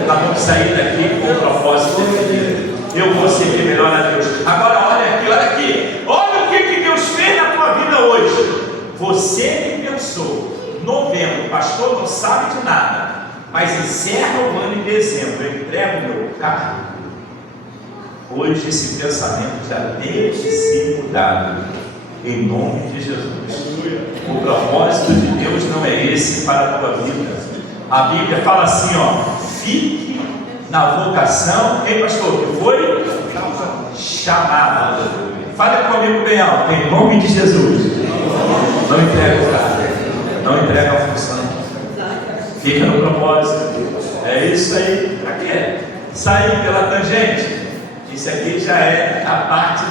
Nós vamos sair daqui com um propósito definido. Eu vou servir melhor a Deus. Agora olha aqui. Olha o que Deus fez na tua vida hoje. Você que pensou, novembro, pastor não sabe de nada, mas encerra o ano em dezembro, eu entrego o meu carro. Hoje esse pensamento já deve ser mudado, em nome de Jesus. O propósito de Deus não é esse para a tua vida. A Bíblia fala assim, ó: fique na vocação, hein, pastor? Que foi chamado. Fale comigo bem alto, em nome de Jesus. Não entrega o cargo, não entrega a função, fica no propósito. É isso aí. Para quê? Sair pela tangente. Isso aqui já é a parte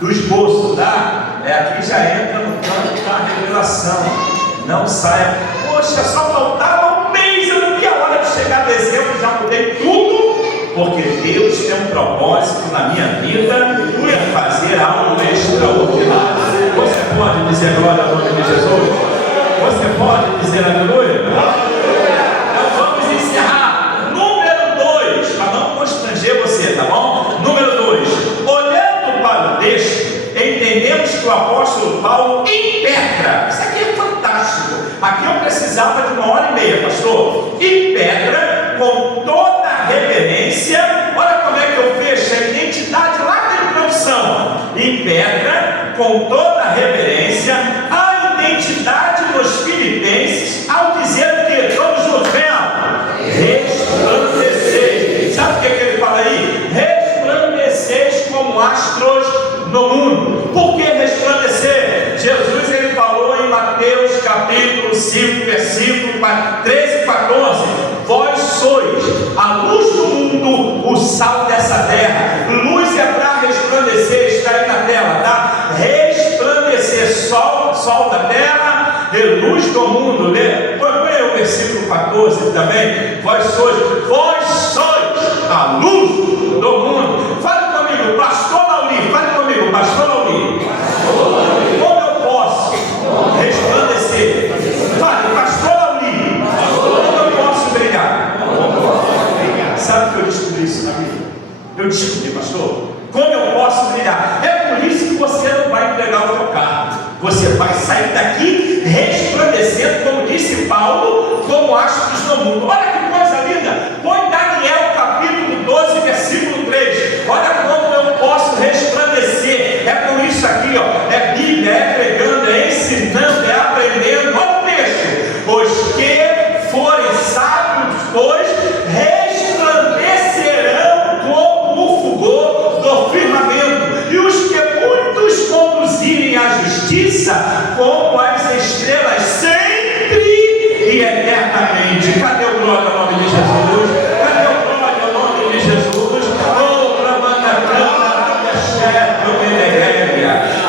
do esboço, tá? Aqui já entra no campo da revelação. Não saia. Poxa, só faltava um mês, eu não vi a hora de chegar a dezembro, já mudei tudo. Porque Deus tem um propósito na minha vida e é fazer algo extraordinário. Você pode dizer glória ao nome de Jesus? Você pode dizer aleluia? Então vamos encerrar. Número 2, para não constranger você, tá bom? Número 2, olhando para o texto, entendemos que o apóstolo Paulo impetra. Isso aqui é fantástico. Aqui eu precisava de 1h30, pastor. Impetra com toda a reverência. Olha como é que eu fecho a identidade lá da introdução. Impetra com toda a reverência a identidade dos filipenses, ao dizer que todos juntos, resplandeceis. Sabe o que ele fala aí? Resplandeceis como astros no mundo. Por que resplandecer? Jesus ele falou em Mateus capítulo 5, versículo 13 e 14: vós sois a luz do mundo, o sal dessa terra. Luz é para resplandecer, está aí na tela, tá? Resplandecer, sol da terra e luz do mundo. Põe o versículo 14 também. Vós sois a luz do mundo. Fale comigo, pastor Lauri, fale comigo, pastor Lauri. Como eu posso resplandecer? Fale, pastor Lauri. Como eu posso brilhar? Sabe que eu descobri isso na vida? Eu descobri, pastor. Como eu posso brilhar? É por isso que você não vai entregar o teu carro. Você vai sair daqui resplandecendo, como disse Paulo, como astros no mundo. Olha que coisa linda. Põe Daniel capítulo 12, versículo 3. Olha como eu posso resplandecer. É por isso aqui, ó. É Bíblia, é pregando, é ensinando, é aprendendo. Olha o texto. Os que forem sábios, pois resplandecerão como o fulgor do firmamento. E os que muitos conduzirem à justiça, como as estrelas, sempre e eternamente. Cadê o glória ao nome de Jesus? Cadê o glória ao nome de Jesus?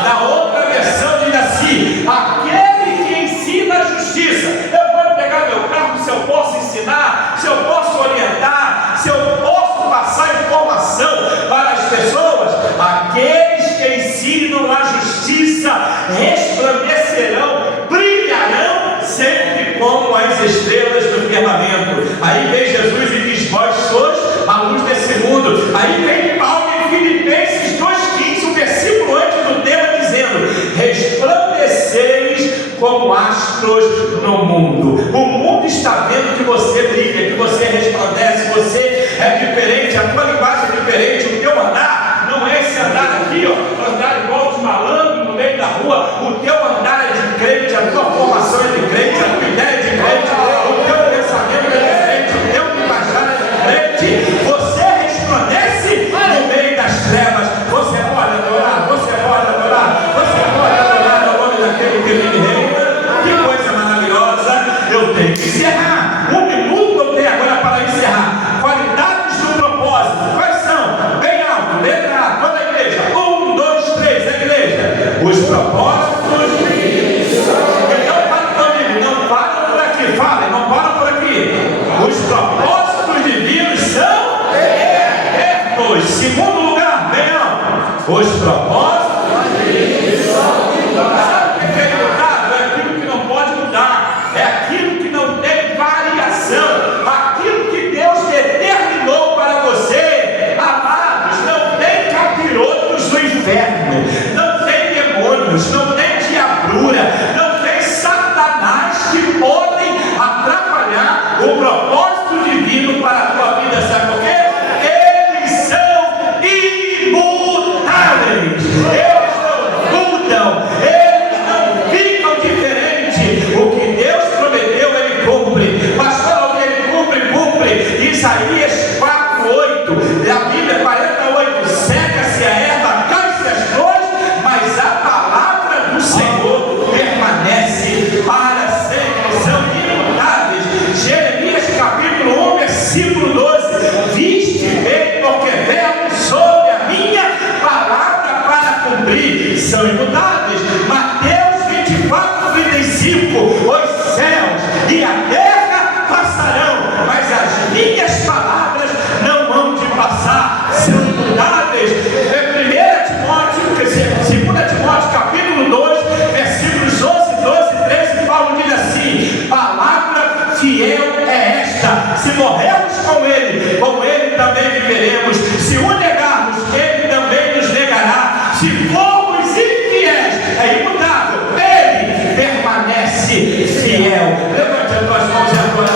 Na outra versão diz assim: aquele que ensina a justiça. Eu vou pegar meu carro, se eu posso ensinar, se eu posso orientar, se eu posso passar informação para as pessoas. Aqueles que ensinam a justiça resplandecerão, brilharão sempre como as estrelas do firmamento. Aí vem Jesus e diz: vós sois a luz desse mundo. Aí vem Paulo em Filipenses 2,15, o versículo antes do tema, dizendo: resplandeceis como astros no mundo. O mundo está vendo que você brilha, que você resplandece, você é diferente, a tua linguagem é diferente, o teu andar não é esse andar aqui, ó, andar igual os malandros no meio da rua. O teu andar é de crente, a tua formação é de crente, a tua ideia é de crente, o teu pensamento é de crente, o teu linguajar é de crente. Você resplandece no meio das trevas. Você pode adorar, você pode adorar, você pode adorar o nome daquele que vive e reina. Que coisa maravilhosa. Eu tenho que encerrar. 1 minuto eu tenho agora para encerrar. Qualidades do propósito. Quais são? Bem alto, letra A, toda a igreja. 1, 2, 3, a igreja. Os propósitos. Então fale comigo, não para por aqui, fale, não para por aqui. Os propósitos divinos são eternos. Segundo lugar, bem alto. Os propósitos divinos são eternos. Sabe o que é mudado? É aquilo que não pode mudar. É aquilo que não tem variação. Aquilo que Deus determinou para você. Amados, não tem capirotos do inferno, não tem demônios, não tem diabrura, não tem Satanás que podem atrapalhar o propósito divino para a tua vida. Sabe por quê? Eles são imutáveis. Eles não mudam, eles não ficam diferentes. O que Deus prometeu, Ele cumpre. Pastor, o que Ele cumpre, cumpre. Isaías 4:8, a Bíblia 48, seca-se a erva, cai-se as flores, mas a palavra do Senhor permanece para sempre, são imutáveis. Jeremias capítulo 1, versículo 12, viste-me porque velo sobre a minha palavra para cumprir, são imutáveis. Mateus 24:35, os céus e a terra passarão, mas as minhas palavras não hão de passar, são imutáveis. 2 Timóteo capítulo 2, versículos 11, 12, 13, Paulo diz assim: palavra fiel é esta, se morrermos com ele também viveremos, se o negarmos, ele também nos negará, se formos infiéis, é imutável, ele permanece fiel. Levante as tuas mãos e agora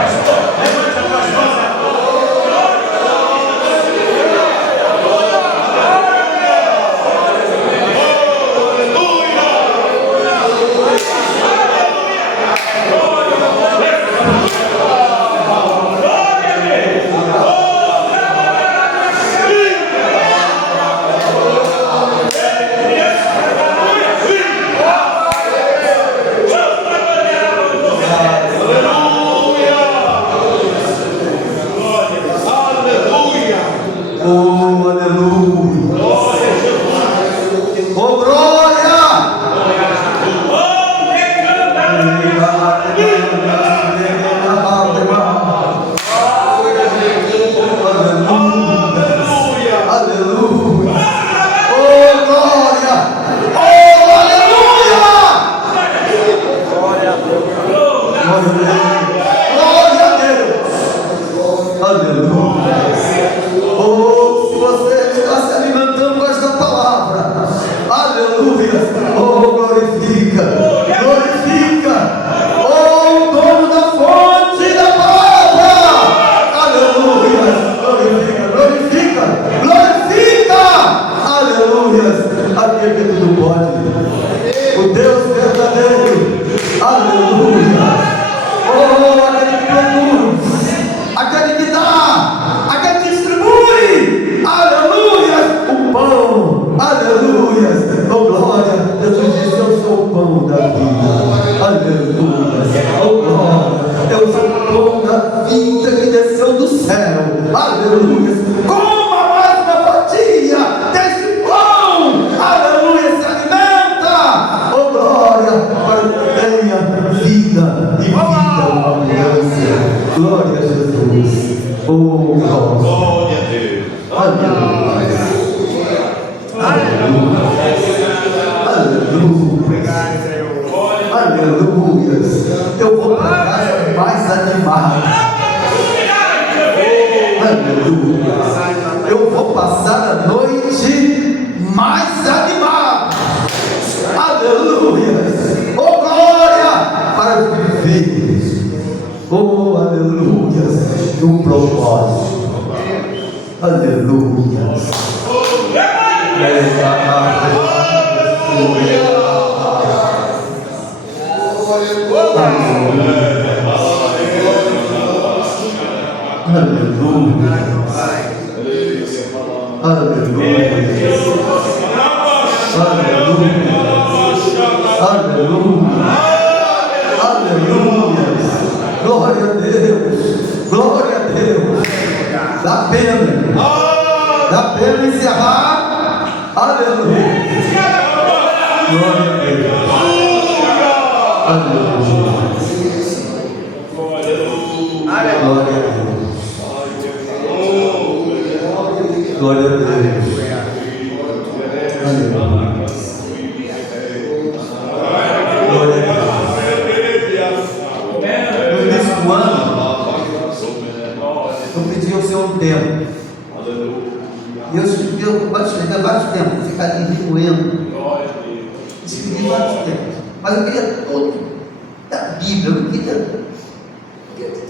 pastor, levante as tuas mãos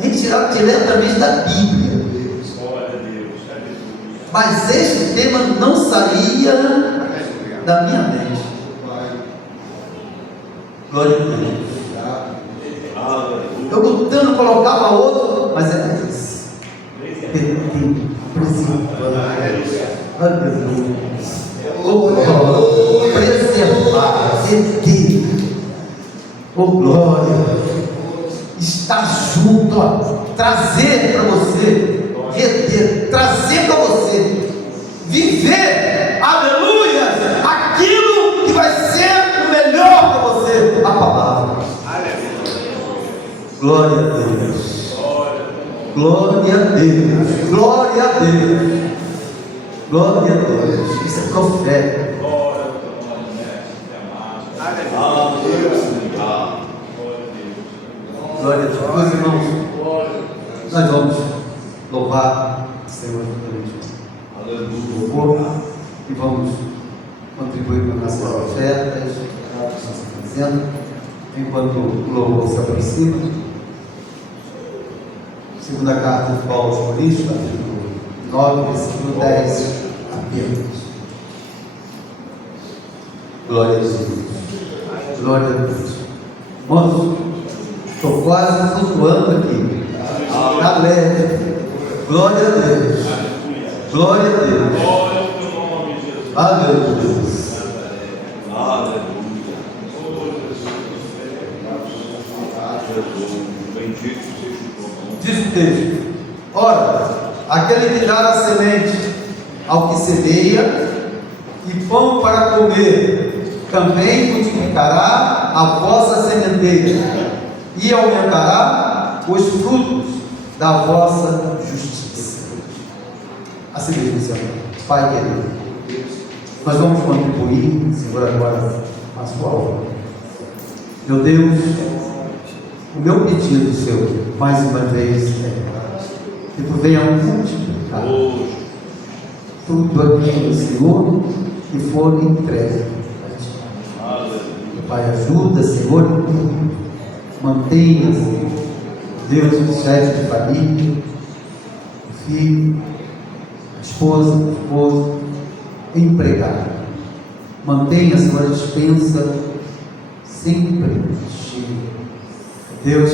e diretamente da Bíblia. Mas este tema não saía da minha mente. Glória a Deus. Eu lutando, colocava outro, mas preservar, reter, oh glória, estar junto, ó, trazer para você, reter, trazer para você, viver, aleluia, aquilo que vai ser o melhor para você, a palavra. Glória a Deus, glória a Deus, glória a Deus, glória a Deus, isso é profético. Glória a Deus. Meus irmãos, nós vamos louvar o Senhor pelo louvor e vamos contribuir com as nossas ofertas, que estamos fazendo, enquanto o louvor se aproxima. Segunda carta de Paulo aos Coríntios, capítulo 9, versículo 10, apenas. Glória a Deus. Glória a Deus. Irmãos, estou quase flutuando aqui. Aleluia. Glória a Deus. Glória a Deus. Aleluia. Diz o texto: ora, aquele que dá a semente ao que semeia e pão para comer, também multiplicará a vossa sementeira e aumentará os frutos da vossa justiça. Assim mesmo, Senhor. Pai querido, nós vamos contribuir, Senhor, agora a sua obra. Meu Deus, o meu pedido, Senhor, mais uma vez, é que tu venha multiplicar tudo aquilo, Senhor, que for entregue a ti. Pai, ajuda, Senhor, em tudo. Mantenha, Senhor, Deus, o chefe de família, o filho, a esposa, o esposo, empregado. Mantenha, Senhor, a dispensa sempre cheia. Deus,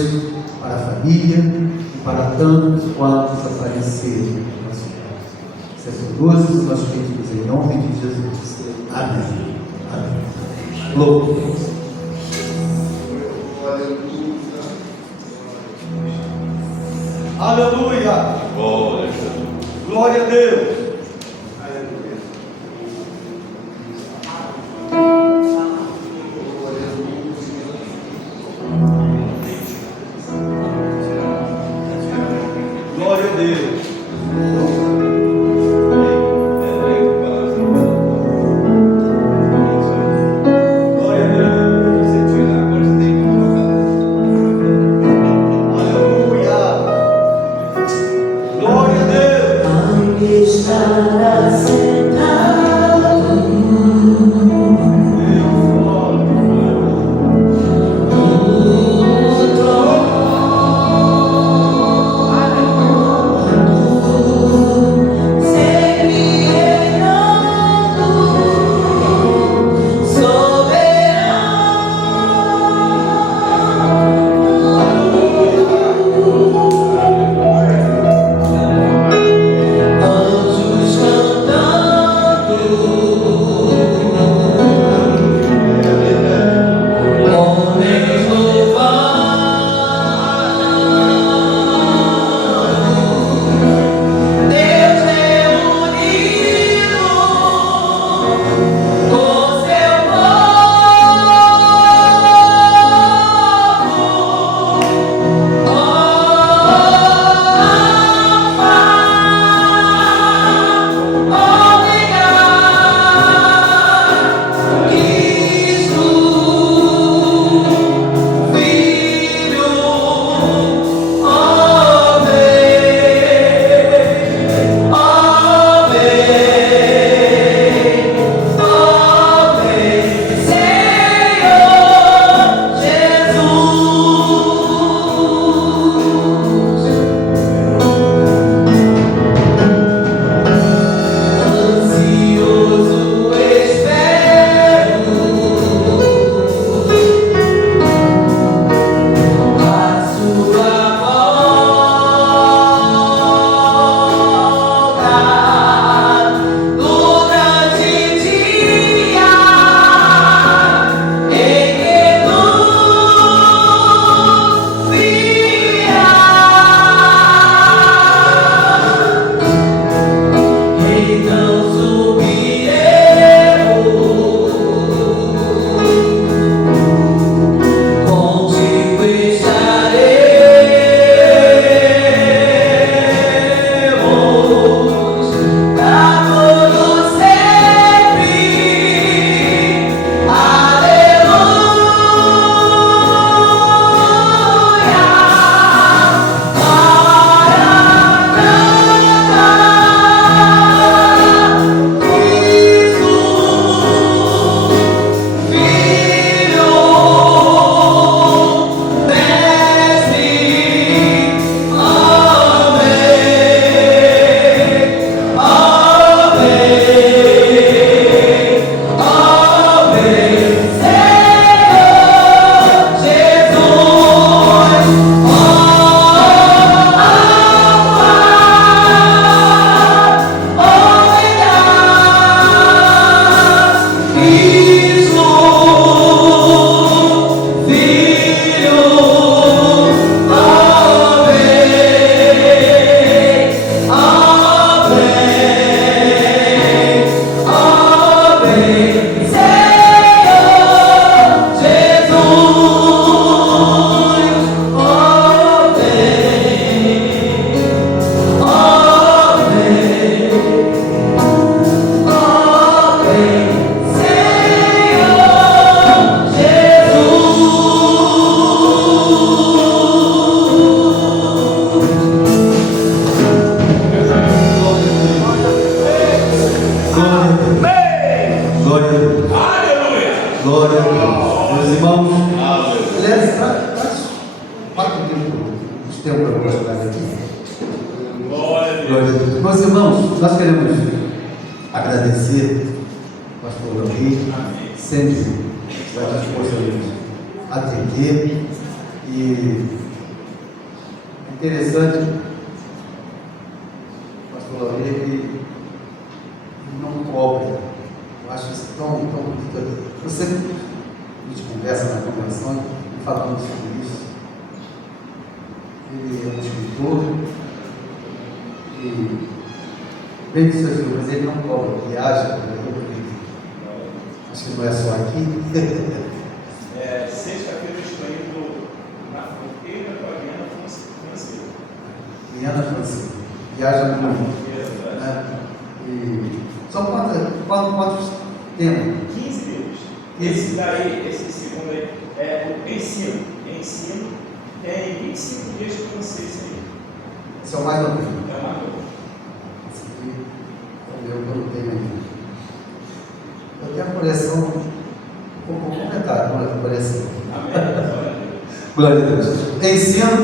para a família e para tantos quantos aparecerem na sua casa. Seja conosco, nós pedimos em nome de Jesus. Amém. Amém. Glória a Deus. Aleluia. Glória a Deus. Glória a Deus. Glória a Deus. Meus irmãos, nós queremos agradecer ao pastor Levi, sempre está disposto a nos atender. E é interessante, o pastor Levi, que não cobra. Eu acho isso tão bonito. Eu sempre, a gente conversa na convenção e falamos sobre isso. Ele é um escritor e vem de seus livros, mas ele não cobra, viaja por aí, acho que não é só aqui. Sexta-feira eu estou indo na fronteira com a Guiana Francesa. Guiana Francesa, viaja muito, né? E são quantos temas? 15 livros. Esse segundo aí é o ensino. Tem 25 dias de francês aí. Esse é o mais novo. É uma coisa. Esse aqui é o meu que eu não tenho ainda. Eu tenho a coleção, vou comentar a coleção. Amém. Glória a Deus. Ensino,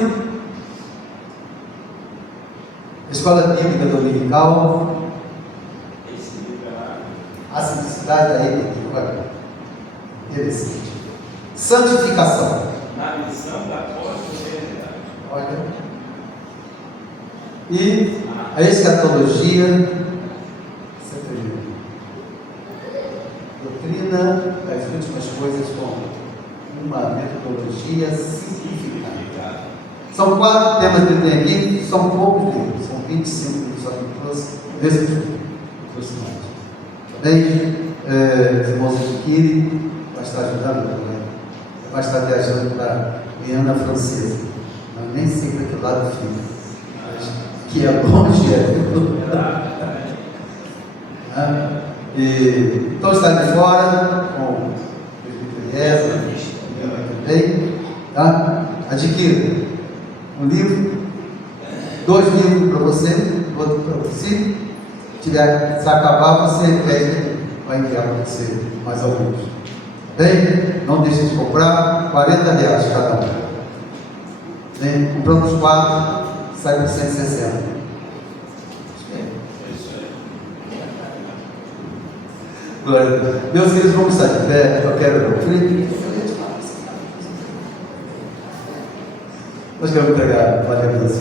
Escola Bíblica Dominical, Esse livro é a simplicidade da ética. Interessante. Santificação. na visão da pós-modernidade. Olha. E a escatologia, doutrina das últimas coisas com uma metodologia simplificada. São 4 temas que tem aqui, são poucos livros, são 25 livros, só que eu trouxe mais. Também, os irmãos adquirem, vai estar ajudando também, vai estar viajando para a Guiana Francesa. Eu nem sei para que lado fica, mas que é longe, E então está de fora com o Presbiteriesa também, tá? Adquira um livro, 2 livros para você, outro para você. Se acabar, você vai enviar para você mais alguns. Bem, não deixe de comprar, R$40 cada um. Bem, compramos 4, sai por 160. Glória a Deus. Meus queridos, vamos estar de pé. Eu quero Felipe. Nós queremos entregar a Deus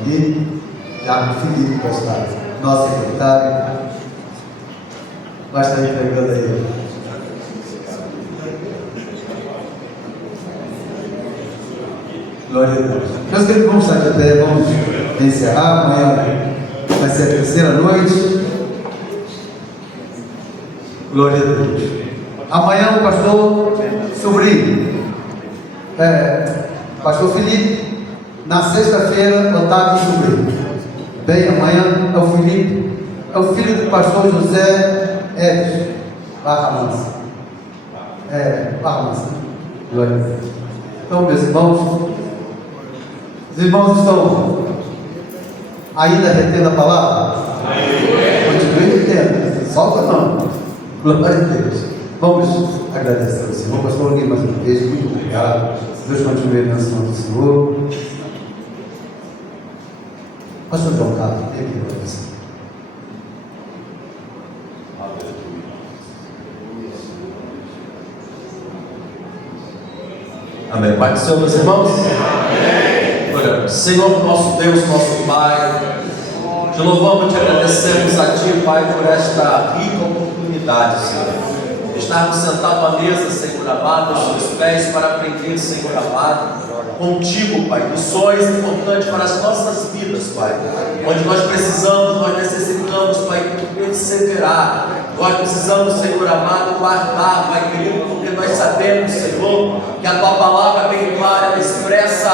aqui. Já o Felipe vai estar, nosso secretário, vai estar entregando aí. Glória a Deus. Meus queridos, vamos estar de pé. Vamos encerrar. Amanhã vai ser a terceira noite. Glória a Deus. Amanhã o pastor sobrinho, pastor Felipe, na sexta-feira, Otávio sobrinho. Bem, amanhã é o Felipe, é o filho do pastor José Edson, Barra Mansa. Barra Mansa. Glória a Deus. Então, meus irmãos, os irmãos estão ainda retendo a palavra? Continue retendo, solta não. Glória a Deus. Vamos agradecer ao Senhor. Pastor Luiz, mais uma vez, muito obrigado. Deus continue abençoando o Senhor. Pastor João Carlos, tem aqui para você. Amém. Pai do Senhor, meus irmãos. Amém. Olha, Senhor, nosso Deus, nosso Pai, te louvamos e te agradecemos a Ti, Pai, por esta rica oportunidade, Senhor. Estarmos sentados à mesa, Senhor amado, aos Teus pés, para aprender, Senhor amado, contigo, Pai, missões importantes para as nossas vidas, Pai, onde nós precisamos, nós necessitamos, Pai, perseverar. Nós precisamos, Senhor amado, guardar, Pai querido, porque nós sabemos, Senhor, que a Tua palavra bem clara, ela expressa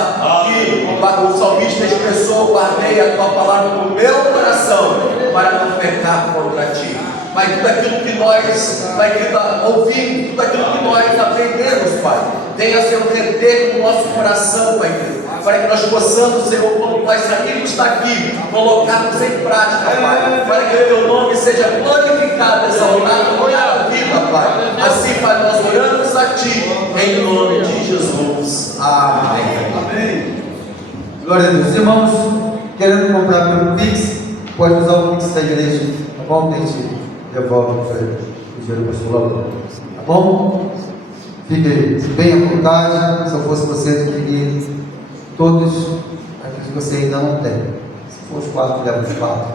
que o salmista expressou: guardei a Tua palavra no meu coração, para não pecar contra Ti. Pai, tudo aquilo que nós, Pai querido, ouvimos, tudo aquilo que nós aprendemos, Pai, tenha seu reter no nosso coração, Pai querido, para que nós possamos, Senhor, quando nós sairmos daqui, colocarmos em prática, Pai, para que o Teu nome seja glorificado, exaltado na minha vida, Pai. Assim, Pai, nós oramos a Ti, em nome de Jesus. Amém. Amém. Glória a Deus. Irmãos, Querendo comprar pelo Pix, pode usar o Pix da igreja, tá bom? Que a gente devolve o dinheiro para o pastor, tá bom? Fique bem à vontade. Se eu fosse você, eu queria todos aqueles que você ainda não tem. Se for os 4, leva os 4.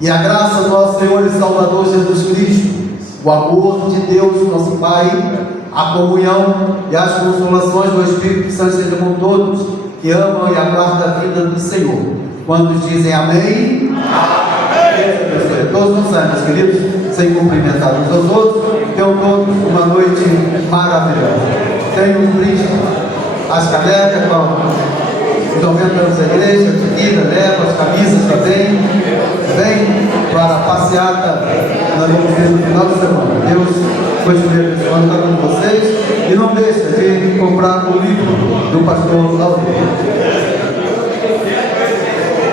E a graça do nosso Senhor e Salvador Jesus Cristo, o amor de Deus, nosso Pai, a comunhão e as consolações do Espírito Santo sejam com todos que amam e aguardam a vida do Senhor. Quando dizem amém, amém. Todos não saem, meus queridos, sem cumprimentar uns aos outros. Tenham todos uma noite maravilhosa. Tenham um brinde, as canecas com os 90 anos da igreja, a leva as camisas também. Vem para a passeata, nós vamos ver no final de semana. Deus continue abençoando cada um de vocês. E não deixe de comprar o livro do pastor Lauro.